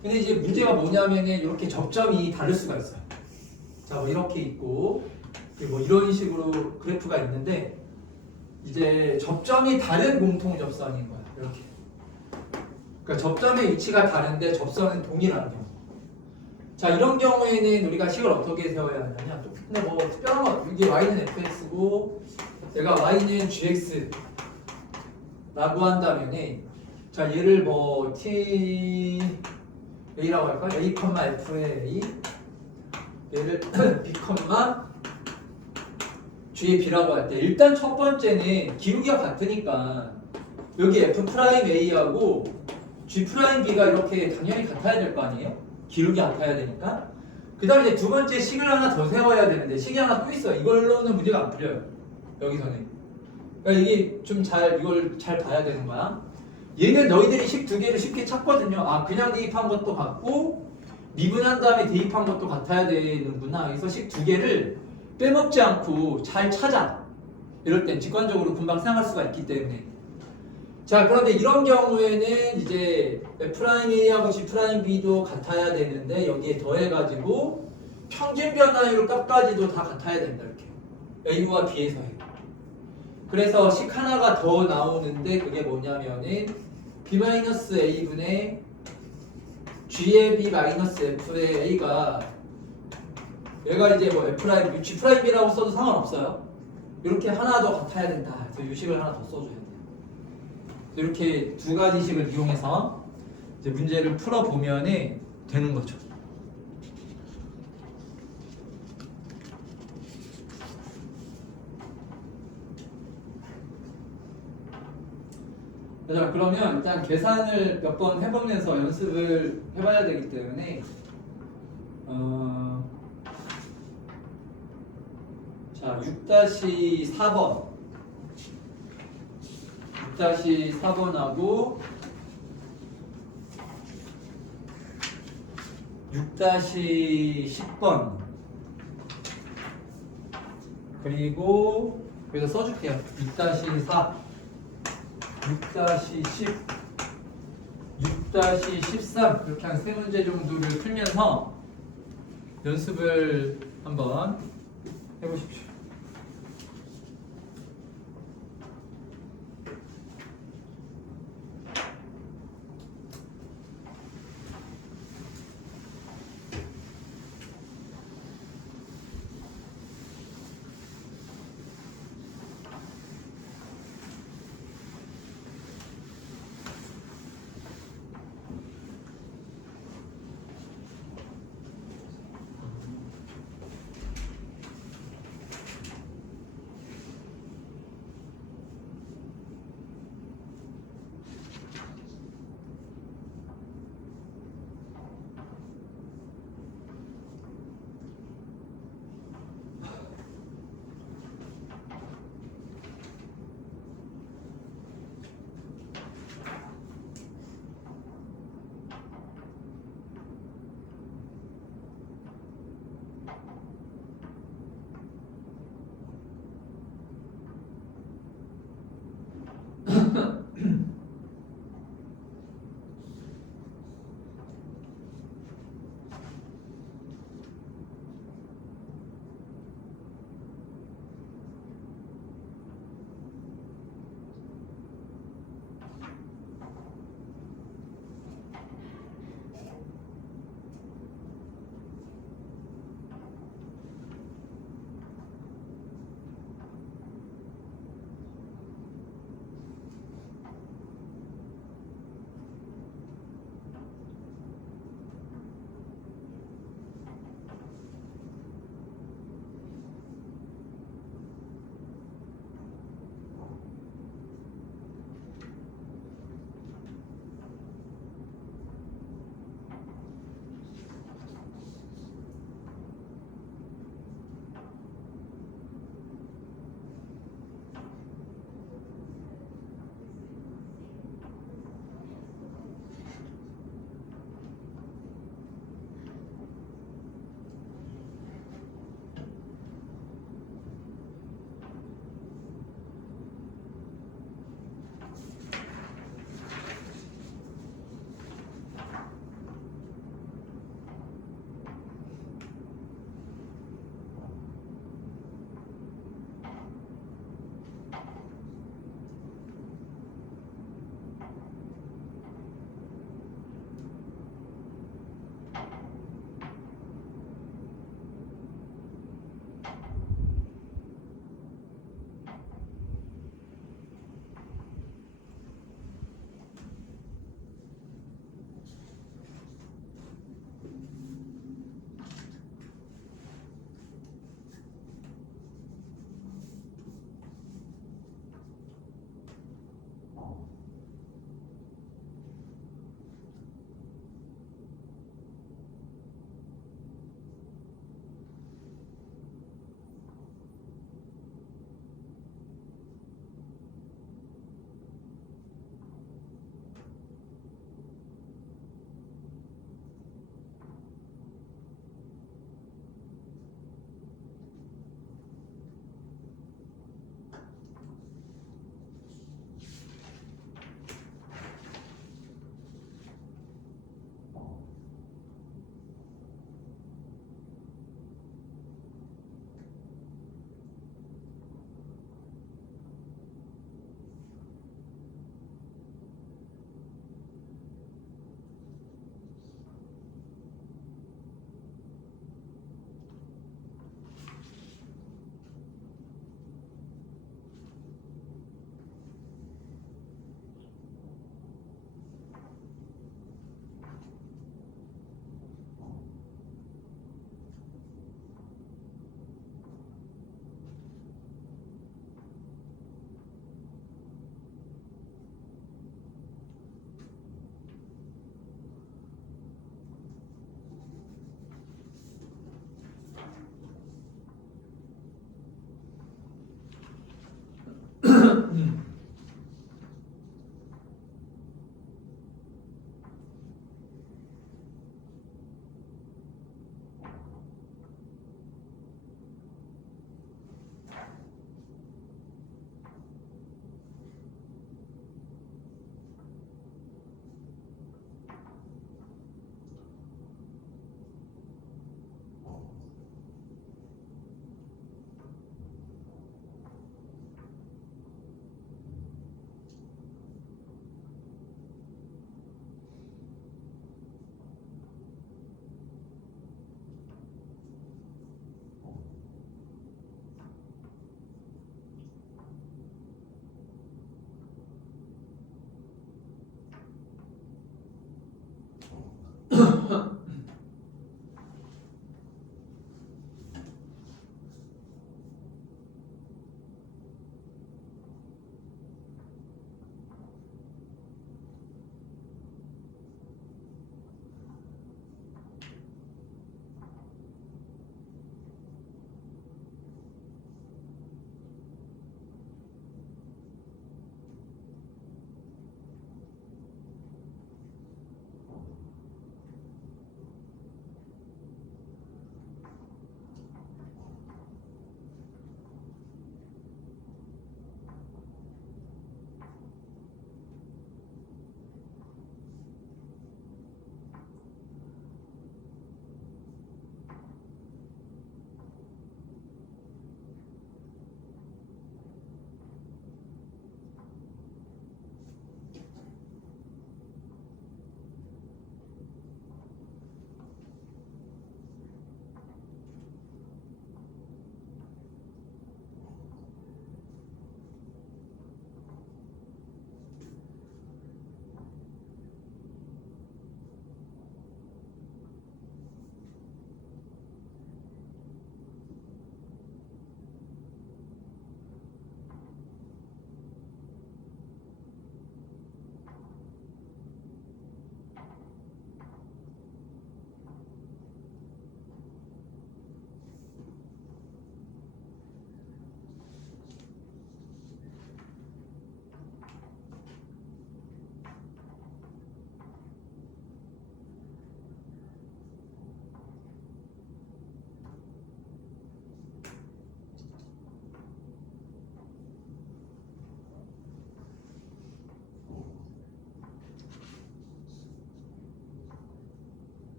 근데 이제 문제가 뭐냐면은 이렇게 접점이 다를 수가 있어요. 자, 뭐 이렇게 있고 뭐 이런 식으로 그래프가 있는데 이제 접점이 다른 공통 접선인 거야. 이렇게. 그러니까 접점의 위치가 다른데 접선은 동일한 경우. 자, 이런 경우에는 우리가 식을 어떻게 세워야 하냐면 또 근데 뭐 특별한 거 이게 y는 fx고 내가 y는 gx 라고 한다면은 자, 얘를 뭐 t a라고 할까? a, f의 a 얘를 b, g의 b라고 할 때 일단 첫 번째는 기울기가 같으니까 여기 f'a하고 g'b가 이렇게 당연히 같아야 될 거 아니에요? 기울기 같아야 되니까. 그 다음에 이제 두 번째 식을 하나 더 세워야 되는데 식이 하나 또 있어. 이걸로는 문제가 안 풀려요. 여기서는. 그러니까 이게 좀 이걸 잘 봐야 되는 거야. 얘는 너희들이 식 두 개를 쉽게 찾거든요. 아, 그냥 대입한 것도 같고 미분한 다음에 대입한 것도 같아야 되는구나. 그래서 식 두 개를 빼먹지 않고 잘 찾아. 이럴 땐 직관적으로 금방 생각할 수가 있기 때문에. 자, 그런데 이런 경우에는 이제 F'A하고 G'B도 같아야 되는데 여기에 더해가지고 평균 변화율 값까지도 다 같아야 된다. 이렇게 A와 B에서 해. 그래서 식 하나가 더 나오는데 그게 뭐냐면은 B-A분의 G의 B-F의 A가 얘가 이제 뭐 F', G'B라고 써도 상관없어요. 이렇게 하나 더 같아야 된다. 그래서 이 식을 하나 더 써줘야 돼요. 이렇게 두 가지 식을 이용해서 이제 문제를 풀어보면 되는 거죠. 자, 그러면 일단 계산을 몇 번 해보면서 연습을 해봐야 되기 때문에 자, 6-4번 6-4번하고 6-10번 그리고 여기다 써줄게요. 6-4 6-10 6-13 이렇게 한 세 문제 정도를 풀면서 연습을 한번 해보십시오.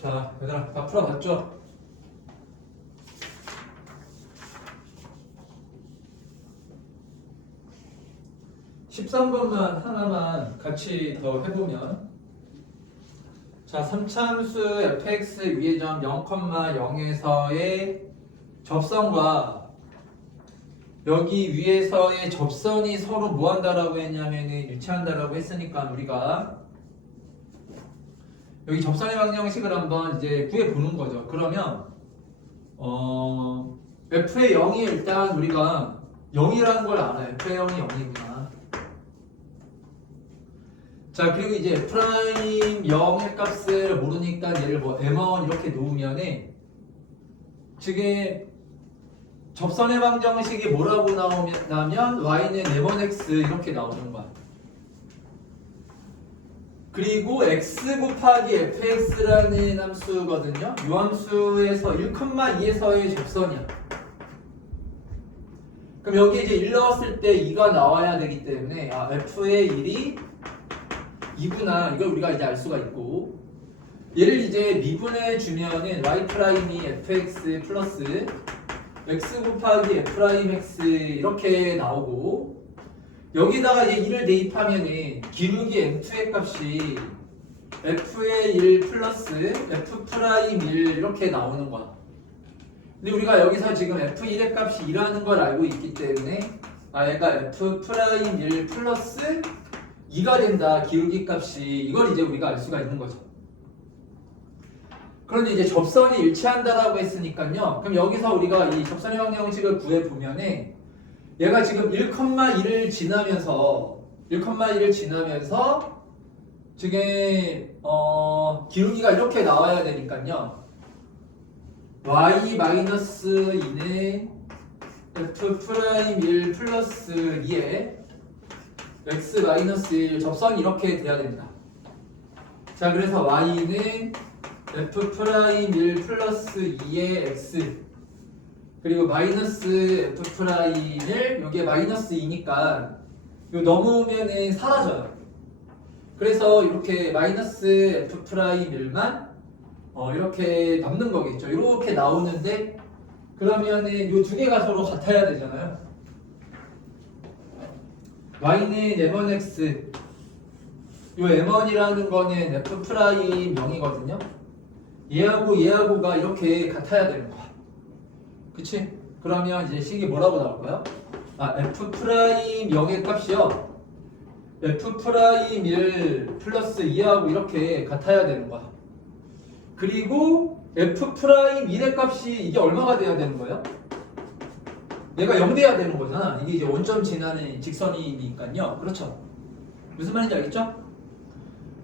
자, 얘들아, 다 풀어봤죠? (13번만) 하나만 같이 더 해보면, 자, 3차함수 fx 위의 점 0,0에서의 접선과 여기 위에서의 접선이 서로 뭐 한다라고 했냐면은 유치한다라고 했으니까 우리가 여기 접선의 방정식을 한번 이제 구해 보는 거죠. 그러면 f의 0이 일단 우리가 0이라는 걸 알아요. f의 0이 0이구나. 자, 그리고 이제 프라임 0의 값을 모르니까 얘를 뭐 m1 이렇게 놓으면은 지금 접선의 방정식이 뭐라고 나오면 y는 m1x 이렇게 나오는 거야. 그리고 x 곱하기 fx라는 함수거든요. 이 함수에서 1,2에서의 접선이야. 그럼 여기 이제 1 넣었을 때 2가 나와야 되기 때문에 f의 1이 2구나 이걸 우리가 이제 알 수가 있고, 얘를 이제 미분해 주면은 y 프라임이 fx 플러스 x 곱하기 f 프라임 x 이렇게 나오고, 여기다가 이제 1을 대입하면은 기울기 m2의 값이 f의 1 플러스 f 프라임 1 이렇게 나오는 거야. 근데 우리가 여기서 지금 f1의 값이 2라는 걸 알고 있기 때문에 얘가 f 프라임 1 플러스 2가 된다. 기울기 값이. 이걸 이제 우리가 알 수가 있는 거죠. 그런데 이제 접선이 일치한다라고 했으니까요. 그럼 여기서 우리가 이 접선의 방정식을 구해 보면은 얘가 지금 1,1을 지나면서 지금 기울기가 이렇게 나와야 되니까요. y-2는 f 프라임 1 플러스 2에 x-1 접선이 이렇게 돼야 됩니다. 자, 그래서 y는 f 프라임 1 플러스 2의 x 그리고 마이너스 f 프라임을 여기에 마이너스 2니까 이거 넘으면은 사라져요. 그래서 이렇게 마이너스 f 프라임 1만 이렇게 남는 거겠죠. 이렇게 나오는데 그러면은 이 두 개가 서로 같아야 되잖아요. y는 m1x, 이 m1이라는 거는 f 프라임 0이거든요. 얘하고가 이렇게 같아야 되는 거야. 그치? 그러면 이제 식이 뭐라고 나올까요? f 프라임 0의 값이요. f 프라임 1 플러스 2하고 이렇게 같아야 되는 거야. 그리고 f 프라임 1의 값이 이게 얼마가 돼야 되는 거예요? 얘가 0 돼야 되는 거잖아. 이게 이제 원점 지나는 직선이니까요. 그렇죠? 무슨 말인지 알겠죠?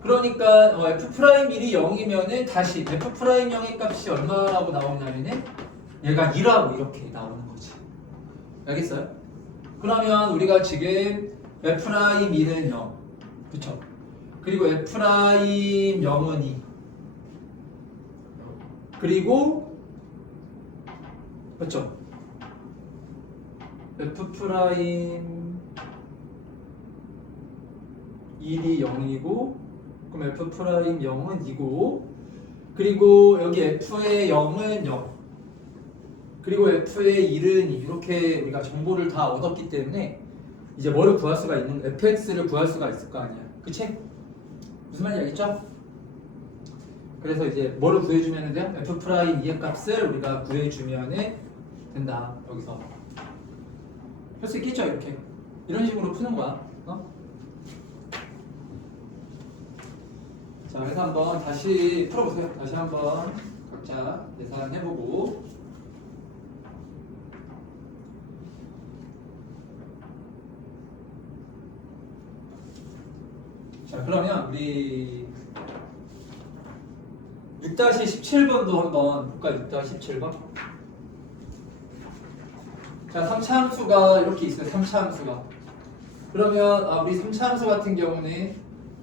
그러니까 f 프라임 1이 0이면은 다시 f 프라임 0의 값이 얼마라고 나오냐면은 얘가 2라고 이렇게 나오는 거지. 알겠어요? 그러면 우리가 지금 f 프라임 1은 0, 그쵸? 그리고 f 프라임 0은 2, 그리고 그쵸? f 프라임 1이 0이고, 그럼 f 프라임 0은 2고, 그리고 여기 f의 0은 0, 그리고 f의 1은 2, 이렇게 우리가 정보를 다 얻었기 때문에 이제 뭐를 구할 수가 있는, fx를 구할 수가 있을 거 아니야. 그치? 무슨 말인지 알겠죠? 그래서 이제 뭐를 구해주면 돼요? f 프라임 2의 값을 우리가 구해주면 된다. 여기서 할 수 있겠죠? 이렇게 이런 식으로 푸는 거야. 자, 그래서 한번 다시 풀어보세요. 다시 한번 각자 계산해보고. 자, 그러면 우리 6-17번도 한번 볼까요? 6-17번. 자, 3차 함수가 이렇게 있어요. 3차 함수가. 그러면 우리 3차 함수 같은 경우는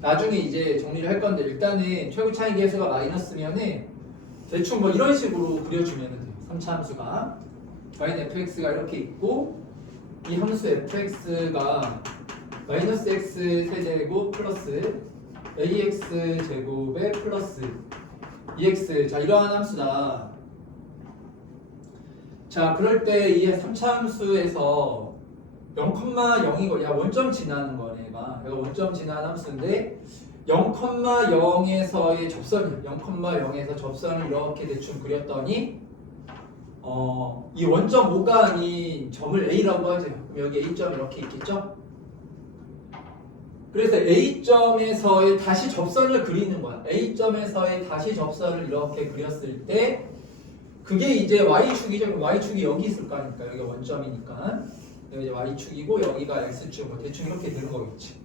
나중에 이제 정리를 할 건데, 일단은 최고 차이 계수가 마이너스면은 대충 뭐 이런 식으로 그려주면 돼요. 3차 함수가 y는 fx가 이렇게 있고, 이 함수 fx가 마이너스 x 세제곱 플러스 ax 제곱에 플러스 EX. 자, 이러한 함수다. 자, 그럴 때 이 3차 함수에서 0,0이고, 야, 원점 지나는 거네, 얘가. 얘가 원점 지나는 함수인데, 0,0에서의 접선이야. 0,0에서 접선을 이렇게 대충 그렸더니, 이 원점 5가 아닌 점을 A라고 하죠. 그럼 여기 A점 이렇게 있겠죠? 그래서 A점에서의 다시 접선을 그리는 거야. A점에서의 다시 접선을 이렇게 그렸을 때 그게 이제 Y축이죠. Y축이 여기 있을 거 아닙니까? 여기가 원점이니까. 여기 이제 Y축이고 여기가 X축. 뭐 대충 이렇게 되는 거겠지.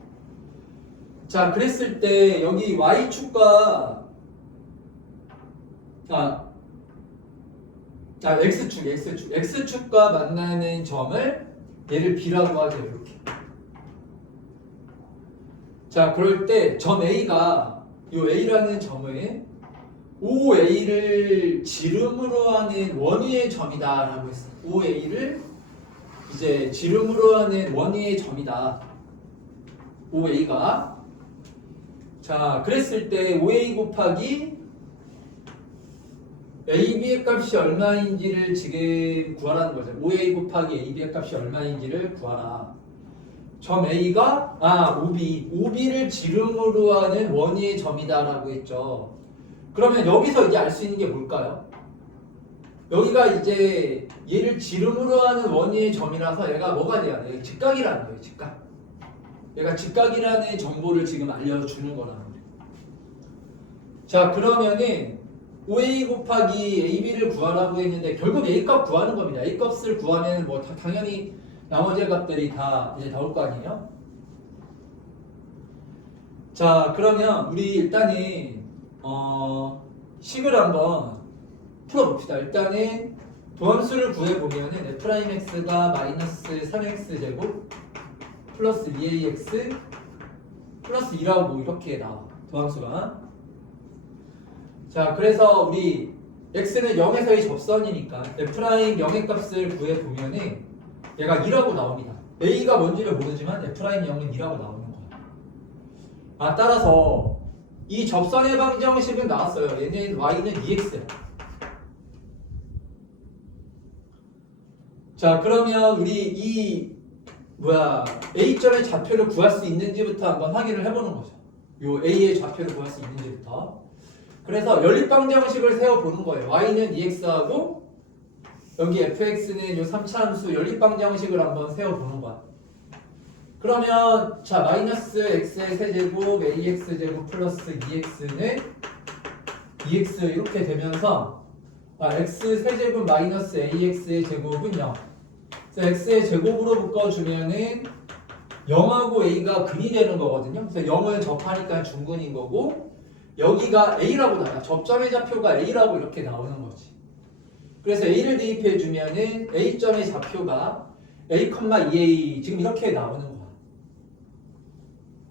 자, 그랬을 때 여기 Y축과 X축과 만나는 점을 얘를 B라고 하죠. 이렇게. 자, 그럴 때 점 A가 요 A라는 점은 OA를 지름으로 하는 원위의 점이다 라고 했어. OA를 이제 지름으로 하는 원위의 점이다. OA가. 자, 그랬을 때 OA 곱하기 AB의 값이 얼마인지를 지금 구하라는 거죠. OA 곱하기 AB의 값이 얼마인지를 구하라. 점 A가 OB를 지름으로 하는 원위의 점이다 라고 했죠. 그러면 여기서 이제 알 수 있는 게 뭘까요? 여기가 이제 얘를 지름으로 하는 원위의 점이라서 얘가 뭐가 돼야 돼? 직각이라는 거예요. 직각. 얘가 직각이라는 정보를 지금 알려주는 거라는 거예요. 자, 그러면은 OA 곱하기 AB를 구하라고 했는데 결국 A 값 구하는 겁니다. A 값을 구하면 뭐 당연히 나머지 값들이 다 이제 나올 거 아니에요? 자, 그러면 우리 일단은 식을 한번 풀어봅시다. 일단은 도함수를 구해보면은 F'X가 마이너스 3X제곱 플러스 2AX 플러스 2라고 이렇게 나와. 도함수가. 자, 그래서 우리 X는 0에서의 접선이니까 F' 0의 값을 구해보면은 얘가 2라고 나옵니다. A가 뭔지를 모르지만 F' 0은 2라고 나오는 거야. 따라서 이 접선의 방정식은 나왔어요. 얘는 Y는 2X야. 자, 그러면 우리 A점의 좌표를 구할 수 있는지부터 한번 확인을 해보는 거죠. 요 A의 좌표를 구할 수 있는지부터. 그래서 연립방정식을 세워보는 거예요. Y는 2X하고 여기 fx는 요 3차 함수 연립방정식을 한번 세워보는 거야. 그러면 자, 마이너스 x의 세제곱 ax제곱 플러스 2x는 2x 이렇게 되면서 x 세제곱 마이너스 ax의 제곱은 0. 그래서 x의 제곱으로 묶어주면은 0하고 a가 근이 되는 거거든요. 그래서 0을 접하니까 중근인 거고 여기가 a라고 나와. 접점의 좌표가 a라고 이렇게 나오는 거지. 그래서 a를 대입해 주면은 a점의 좌표가 a, 2a 지금 이렇게 나오는 거야.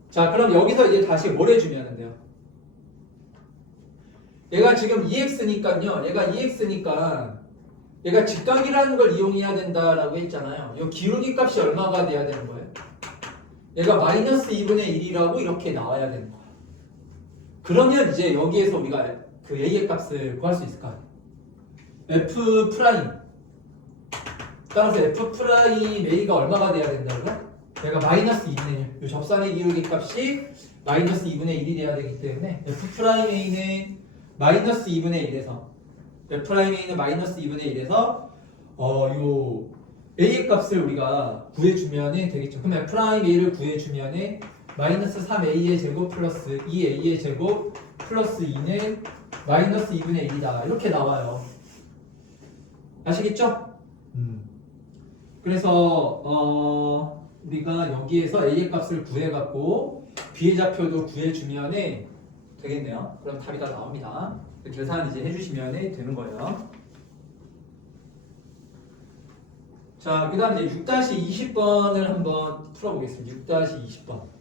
자, 그럼 여기서 이제 다시 뭘 해주면 돼요? 얘가 지금 2x니까요. 얘가 2x니까 얘가 직각이라는 걸 이용해야 된다라고 했잖아요. 이 기울기 값이 얼마가 돼야 되는 거예요? 얘가 마이너스 2분의 1이라고 이렇게 나와야 되는 거야. 그러면 이제 여기에서 우리가 그 a의 값을 구할 수 있을까? f 프라임. 따라서 f 프라임 a가 얼마가 돼야 된다고요? 얘가 마이너스 2분의 1. 이 접선의 기울기 값이 마이너스 2분의 1이 돼야 되기 때문에 f 프라임 a는 마이너스 2분의 1에서 f 프라임 a는 마이너스 2분의 1에서 요 a의 값을 우리가 구해주면은 되겠죠. 그럼 f 프라임 a를 구해주면은 마이너스 3a의 제곱 플러스 2a의 제곱 플러스 2는 마이너스 2분의 1이다. 이렇게 나와요. 아시겠죠? 그래서 우리가 여기에서 a의 값을 구해갖고 b의 좌표도 구해주면은 되겠네요. 그럼 답이 다 나옵니다. 계산 이제 해주시면 되는 거예요. 자, 그 다음 이제 6-20번을 한번 풀어보겠습니다. 6-20번.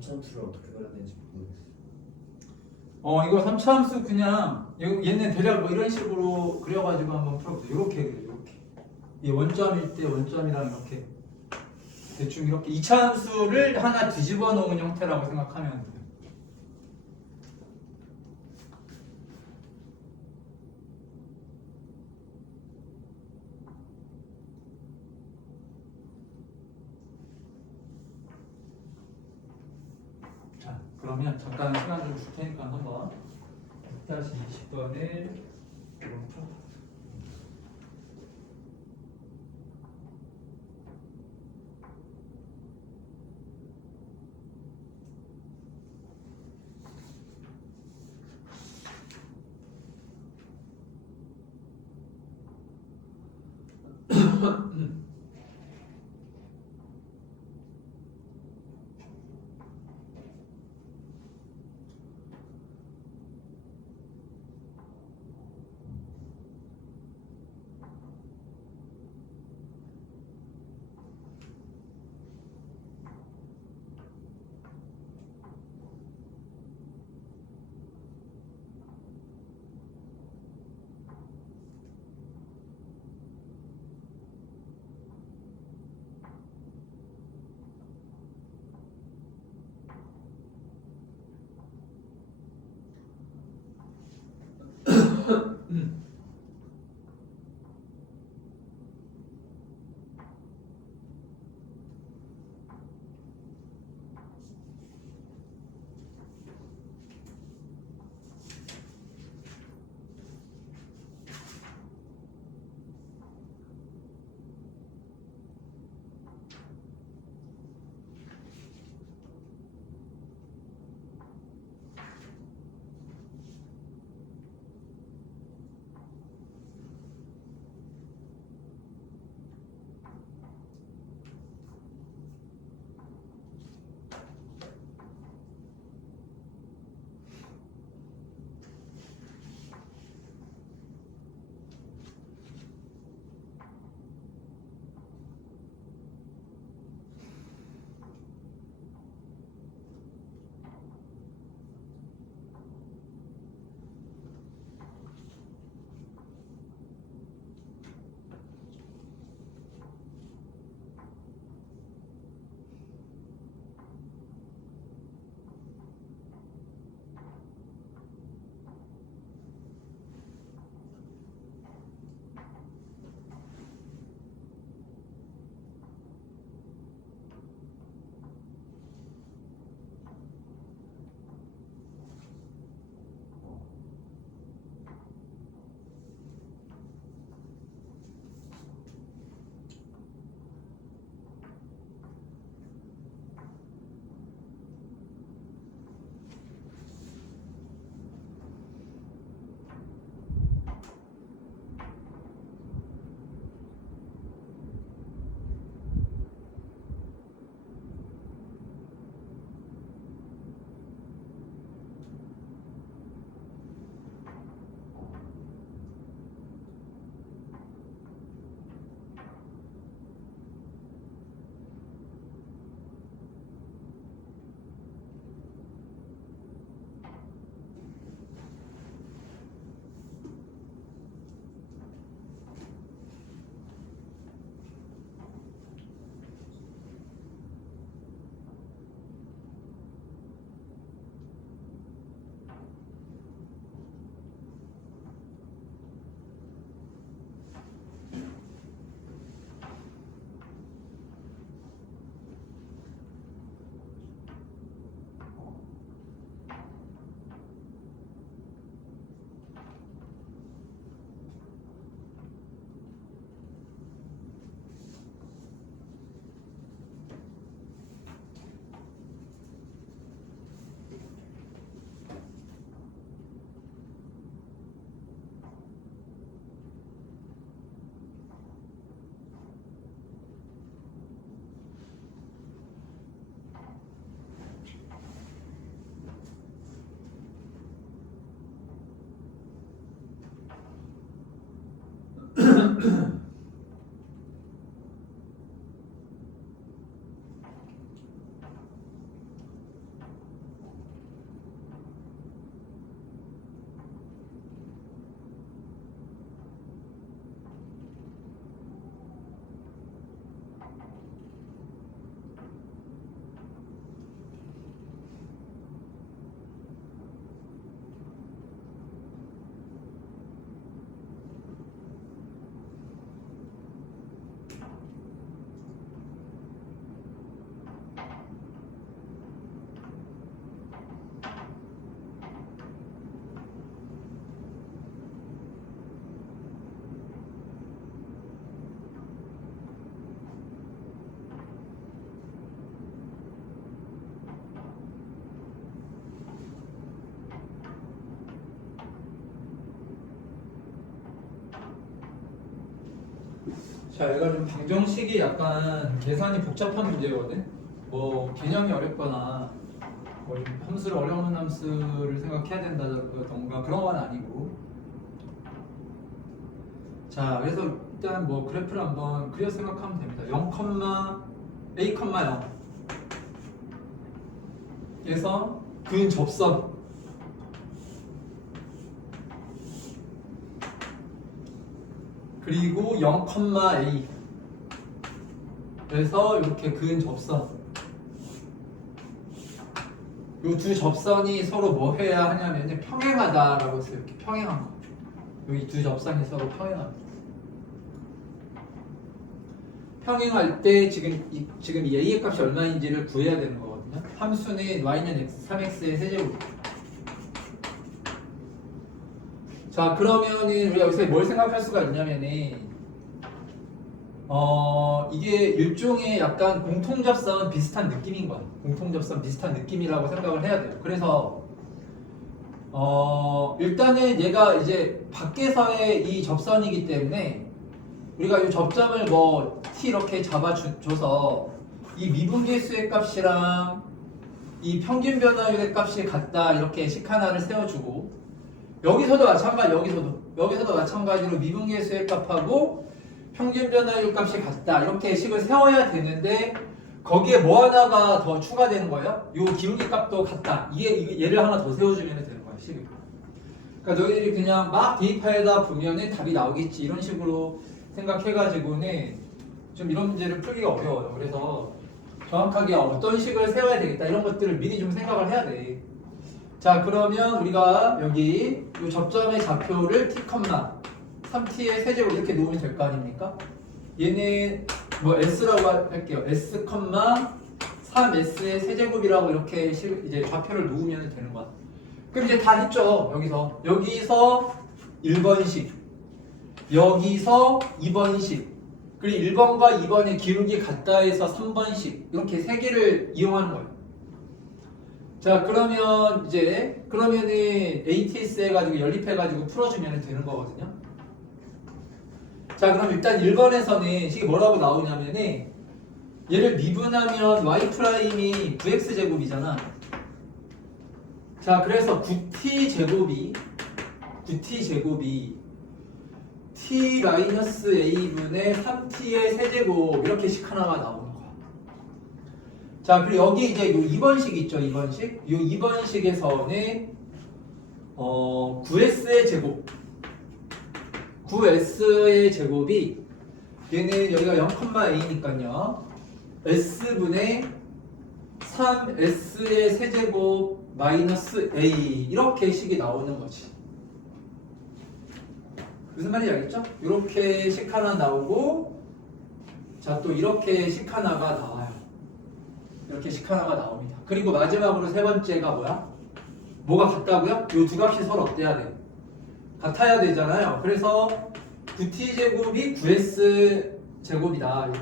삼천수를 어떻게 그려야 되는지 모르겠어. 이거 삼차함수 그냥 얘는 대략 뭐 이런 식으로 그려가지고 한번 풀어보세요. 이렇게 그려, 이렇게. 이 원점일 때 원점이랑 이렇게 대충 이렇게 이차함수를 하나 뒤집어 놓은 형태라고 생각하면 돼요. 자, 그러면 잠깐 시간 좀 줄 테니까 한번 100-20번을 한번 풀어보세요. 자, 얘가 좀 방정식이 약간 계산이 복잡한 문제거든. 뭐 개념이 어렵거나 뭐 좀 함수를 어려운 함수를 생각해야 된다던가 그런 건 아니고. 자, 그래서 일단 뭐 그래프를 한번 그려 생각하면 됩니다. 0, A, 0 에서 근 접선 그리고 0, A 그래서 이렇게 근 접선 이 두 접선이 서로 뭐 해야 하냐면 평행하다라고 했어요. 이렇게 평행한 거. 여기 두 접선이 서로 평행합니다. 평행할 때 지금 이 a의 값이 얼마인지를 구해야 되는 거거든요. 함수는 y는 x, 3x의 세제곱. 자, 그러면은 우리가 여기서 뭘 생각할 수가 있냐면은 이게 일종의 약간 공통접선 비슷한 느낌인 거야. 공통접선 비슷한 느낌이라고 생각을 해야 돼요. 그래서 일단은 얘가 이제 밖에서의 이 접선이기 때문에 우리가 이 접점을 뭐 t 이렇게 잡아줘서 이 미분계수의 값이랑 이 평균 변화율의 값이 같다 이렇게 식 하나를 세워주고 여기서도 마찬가지로 미분계수의 값하고 평균 변화율 값이 같다 이렇게 식을 세워야 되는데 거기에 뭐 하나가 더 추가되는 거예요? 이 기울기 값도 같다. 이게 얘를 하나 더 세워주면 되는 거예요, 식을. 그러니까 너희들이 그냥 막 대입하다 보면은 답이 나오겠지 이런 식으로 생각해가지고는 좀 이런 문제를 풀기가 어려워요. 그래서 정확하게 어떤 식을 세워야 되겠다 이런 것들을 미리 좀 생각을 해야 돼. 자, 그러면 우리가 여기 이 접점의 좌표를 t, 3t의 세제곱 이렇게 놓으면 될 거 아닙니까? 얘는 뭐 s라고 할게요. s, 3s의 세제곱이라고 이렇게 이제 좌표를 놓으면 되는 거야. 그럼 이제 다 했죠. 여기서 1번식, 여기서 2번식, 그리고 1번과 2번의 기울기 같다 해서 3번식 이렇게 세 개를 이용하는 거예요. 자, 그러면은 ATS 해가지고 연립해가지고 풀어주면 되는 거거든요. 자, 그럼 일단 1번에서는 식이 뭐라고 나오냐면은 얘를 미분하면 y 프라임이 9x 제곱이잖아. 자, 그래서 9t 제곱이 t-a분의 3t의 세제곱 이렇게 식 하나가 나오는 거야. 자, 그리고 여기 이제 요 2번식 있죠, 2번식. 요 2번식에서는 9s의 제곱, 9s의 제곱이 얘는 여기가 0,a니까요. s분의 3s의 세제곱 마이너스 a 이렇게 식이 나오는 거지. 무슨 말인지 알겠죠? 이렇게 식 하나 나오고, 자, 또 이렇게 식 하나가 나와요. 이렇게 식 하나가 나옵니다. 그리고 마지막으로 세 번째가 뭐야? 뭐가 같다고요? 이 두 값이 서로 어때야 돼? 같아야 되잖아요. 그래서 9t제곱이 9s제곱이다.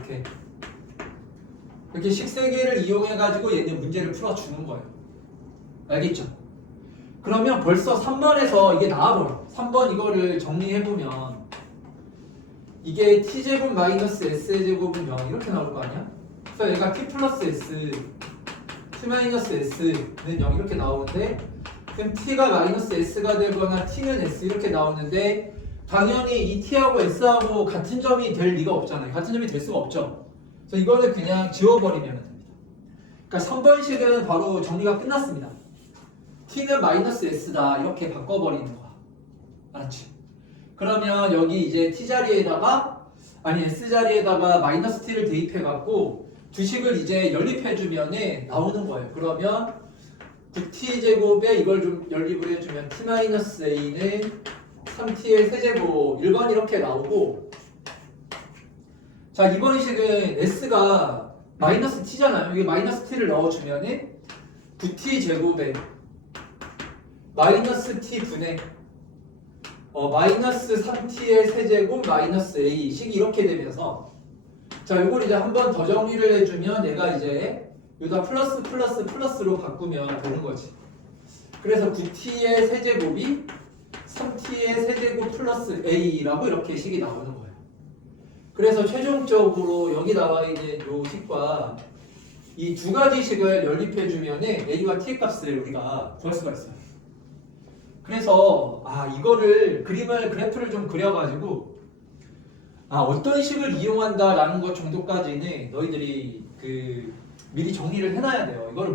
이렇게 식 세 개를 이용해가지고 얘네 문제를 풀어주는 거예요. 알겠죠? 그러면 벌써 3번에서 이게 나와버려. 3번 이거를 정리해보면 이게 t제곱 마이너스 s제곱은 0 이렇게 나올 거 아니야? 그래서 얘가 t 플러스 s, t 마이너스 s는 0 이렇게 나오는데, 그럼 t가 마이너스 s가 되거나 t는 s 이렇게 나오는데 당연히 이 t하고 s하고 같은 점이 될 리가 없잖아요. 같은 점이 될 수가 없죠. 그래서 이거는 그냥 지워버리면 됩니다. 그러니까 3번식은 바로 정리가 끝났습니다. t는 마이너스 s다 이렇게 바꿔버리는 거야. 알았지? 그러면 여기 이제 t 자리에다가 s 자리에다가 마이너스 t를 대입해갖고 두 식을 이제 연립해주면 나오는 거예요. 그러면 9t제곱에 이걸 좀 연립을 해주면 t-a는 3t의 세제곱 1번 이렇게 나오고, 자, 이번 식은 s가 마이너스 t잖아요. 여기 마이너스 t를 넣어주면은 9t제곱에 마이너스 t분의 마이너스 3t의 세제곱 마이너스 a 식이 이렇게 되면서, 자, 이걸 이제 한 번 더 정리를 해주면 얘가 이제 여기다 플러스로 바꾸면 되는 거지. 그래서 9t의 세제곱이 3t의 세제곱 플러스 a라고 이렇게 식이 나오는 거예요. 그래서 최종적으로 여기 나와 있는 요 식과 이 두 가지 식을 연립해 주면은 a와 t의 값을 우리가 구할 수가 있어요. 그래서 이거를 그래프를 좀 그려가지고 어떤 식을 이용한다라는 것 정도까지는 너희들이 미리 정리를 해놔야 돼요. 이걸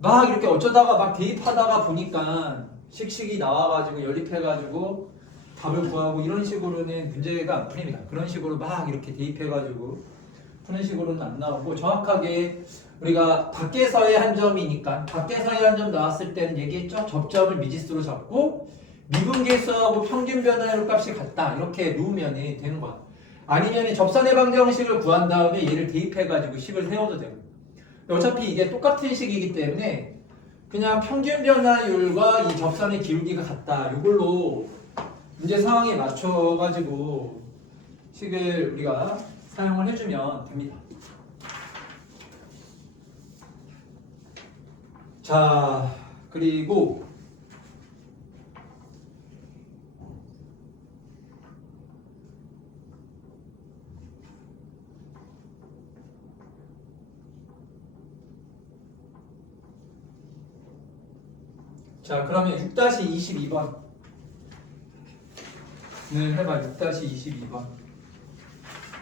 막 이렇게 어쩌다가 막 대입하다가 보니까 식식이 나와가지고 연립해가지고 답을 구하고 이런 식으로는 문제가 안 풀립니다. 그런 식으로 막 이렇게 대입해가지고 푸는 식으로는 안 나오고 정확하게 우리가 밖에서의 한 점이니까 밖에서의 한 점 나왔을 때는 얘기했죠. 접점을 미지수로 잡고 미분계수하고 평균 변화율 값이 같다 이렇게 놓으면 되는 거야. 아니면 접선의 방정식을 구한 다음에 얘를 대입해가지고 식을 세워도 되고 어차피 이게 똑같은 식이기 때문에 그냥 평균 변화율과 이 접선의 기울기가 같다 이걸로 문제 상황에 맞춰가지고 식을 우리가 사용을 해주면 됩니다. 자, 그리고 자, 그러면 6-22번 해봐. 6-22번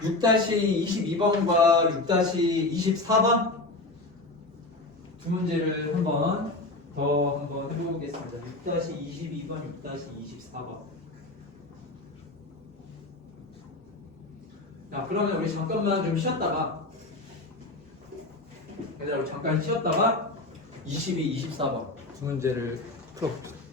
6-22번과 6-24번 두 문제를 한번 해보겠습니다. 6-22번, 6-24번. 자, 그러면 우리 잠깐만 좀 쉬었다가 얘들아 우리 잠깐 쉬었다가 22, 24번 두 문제를 풀어볼게요.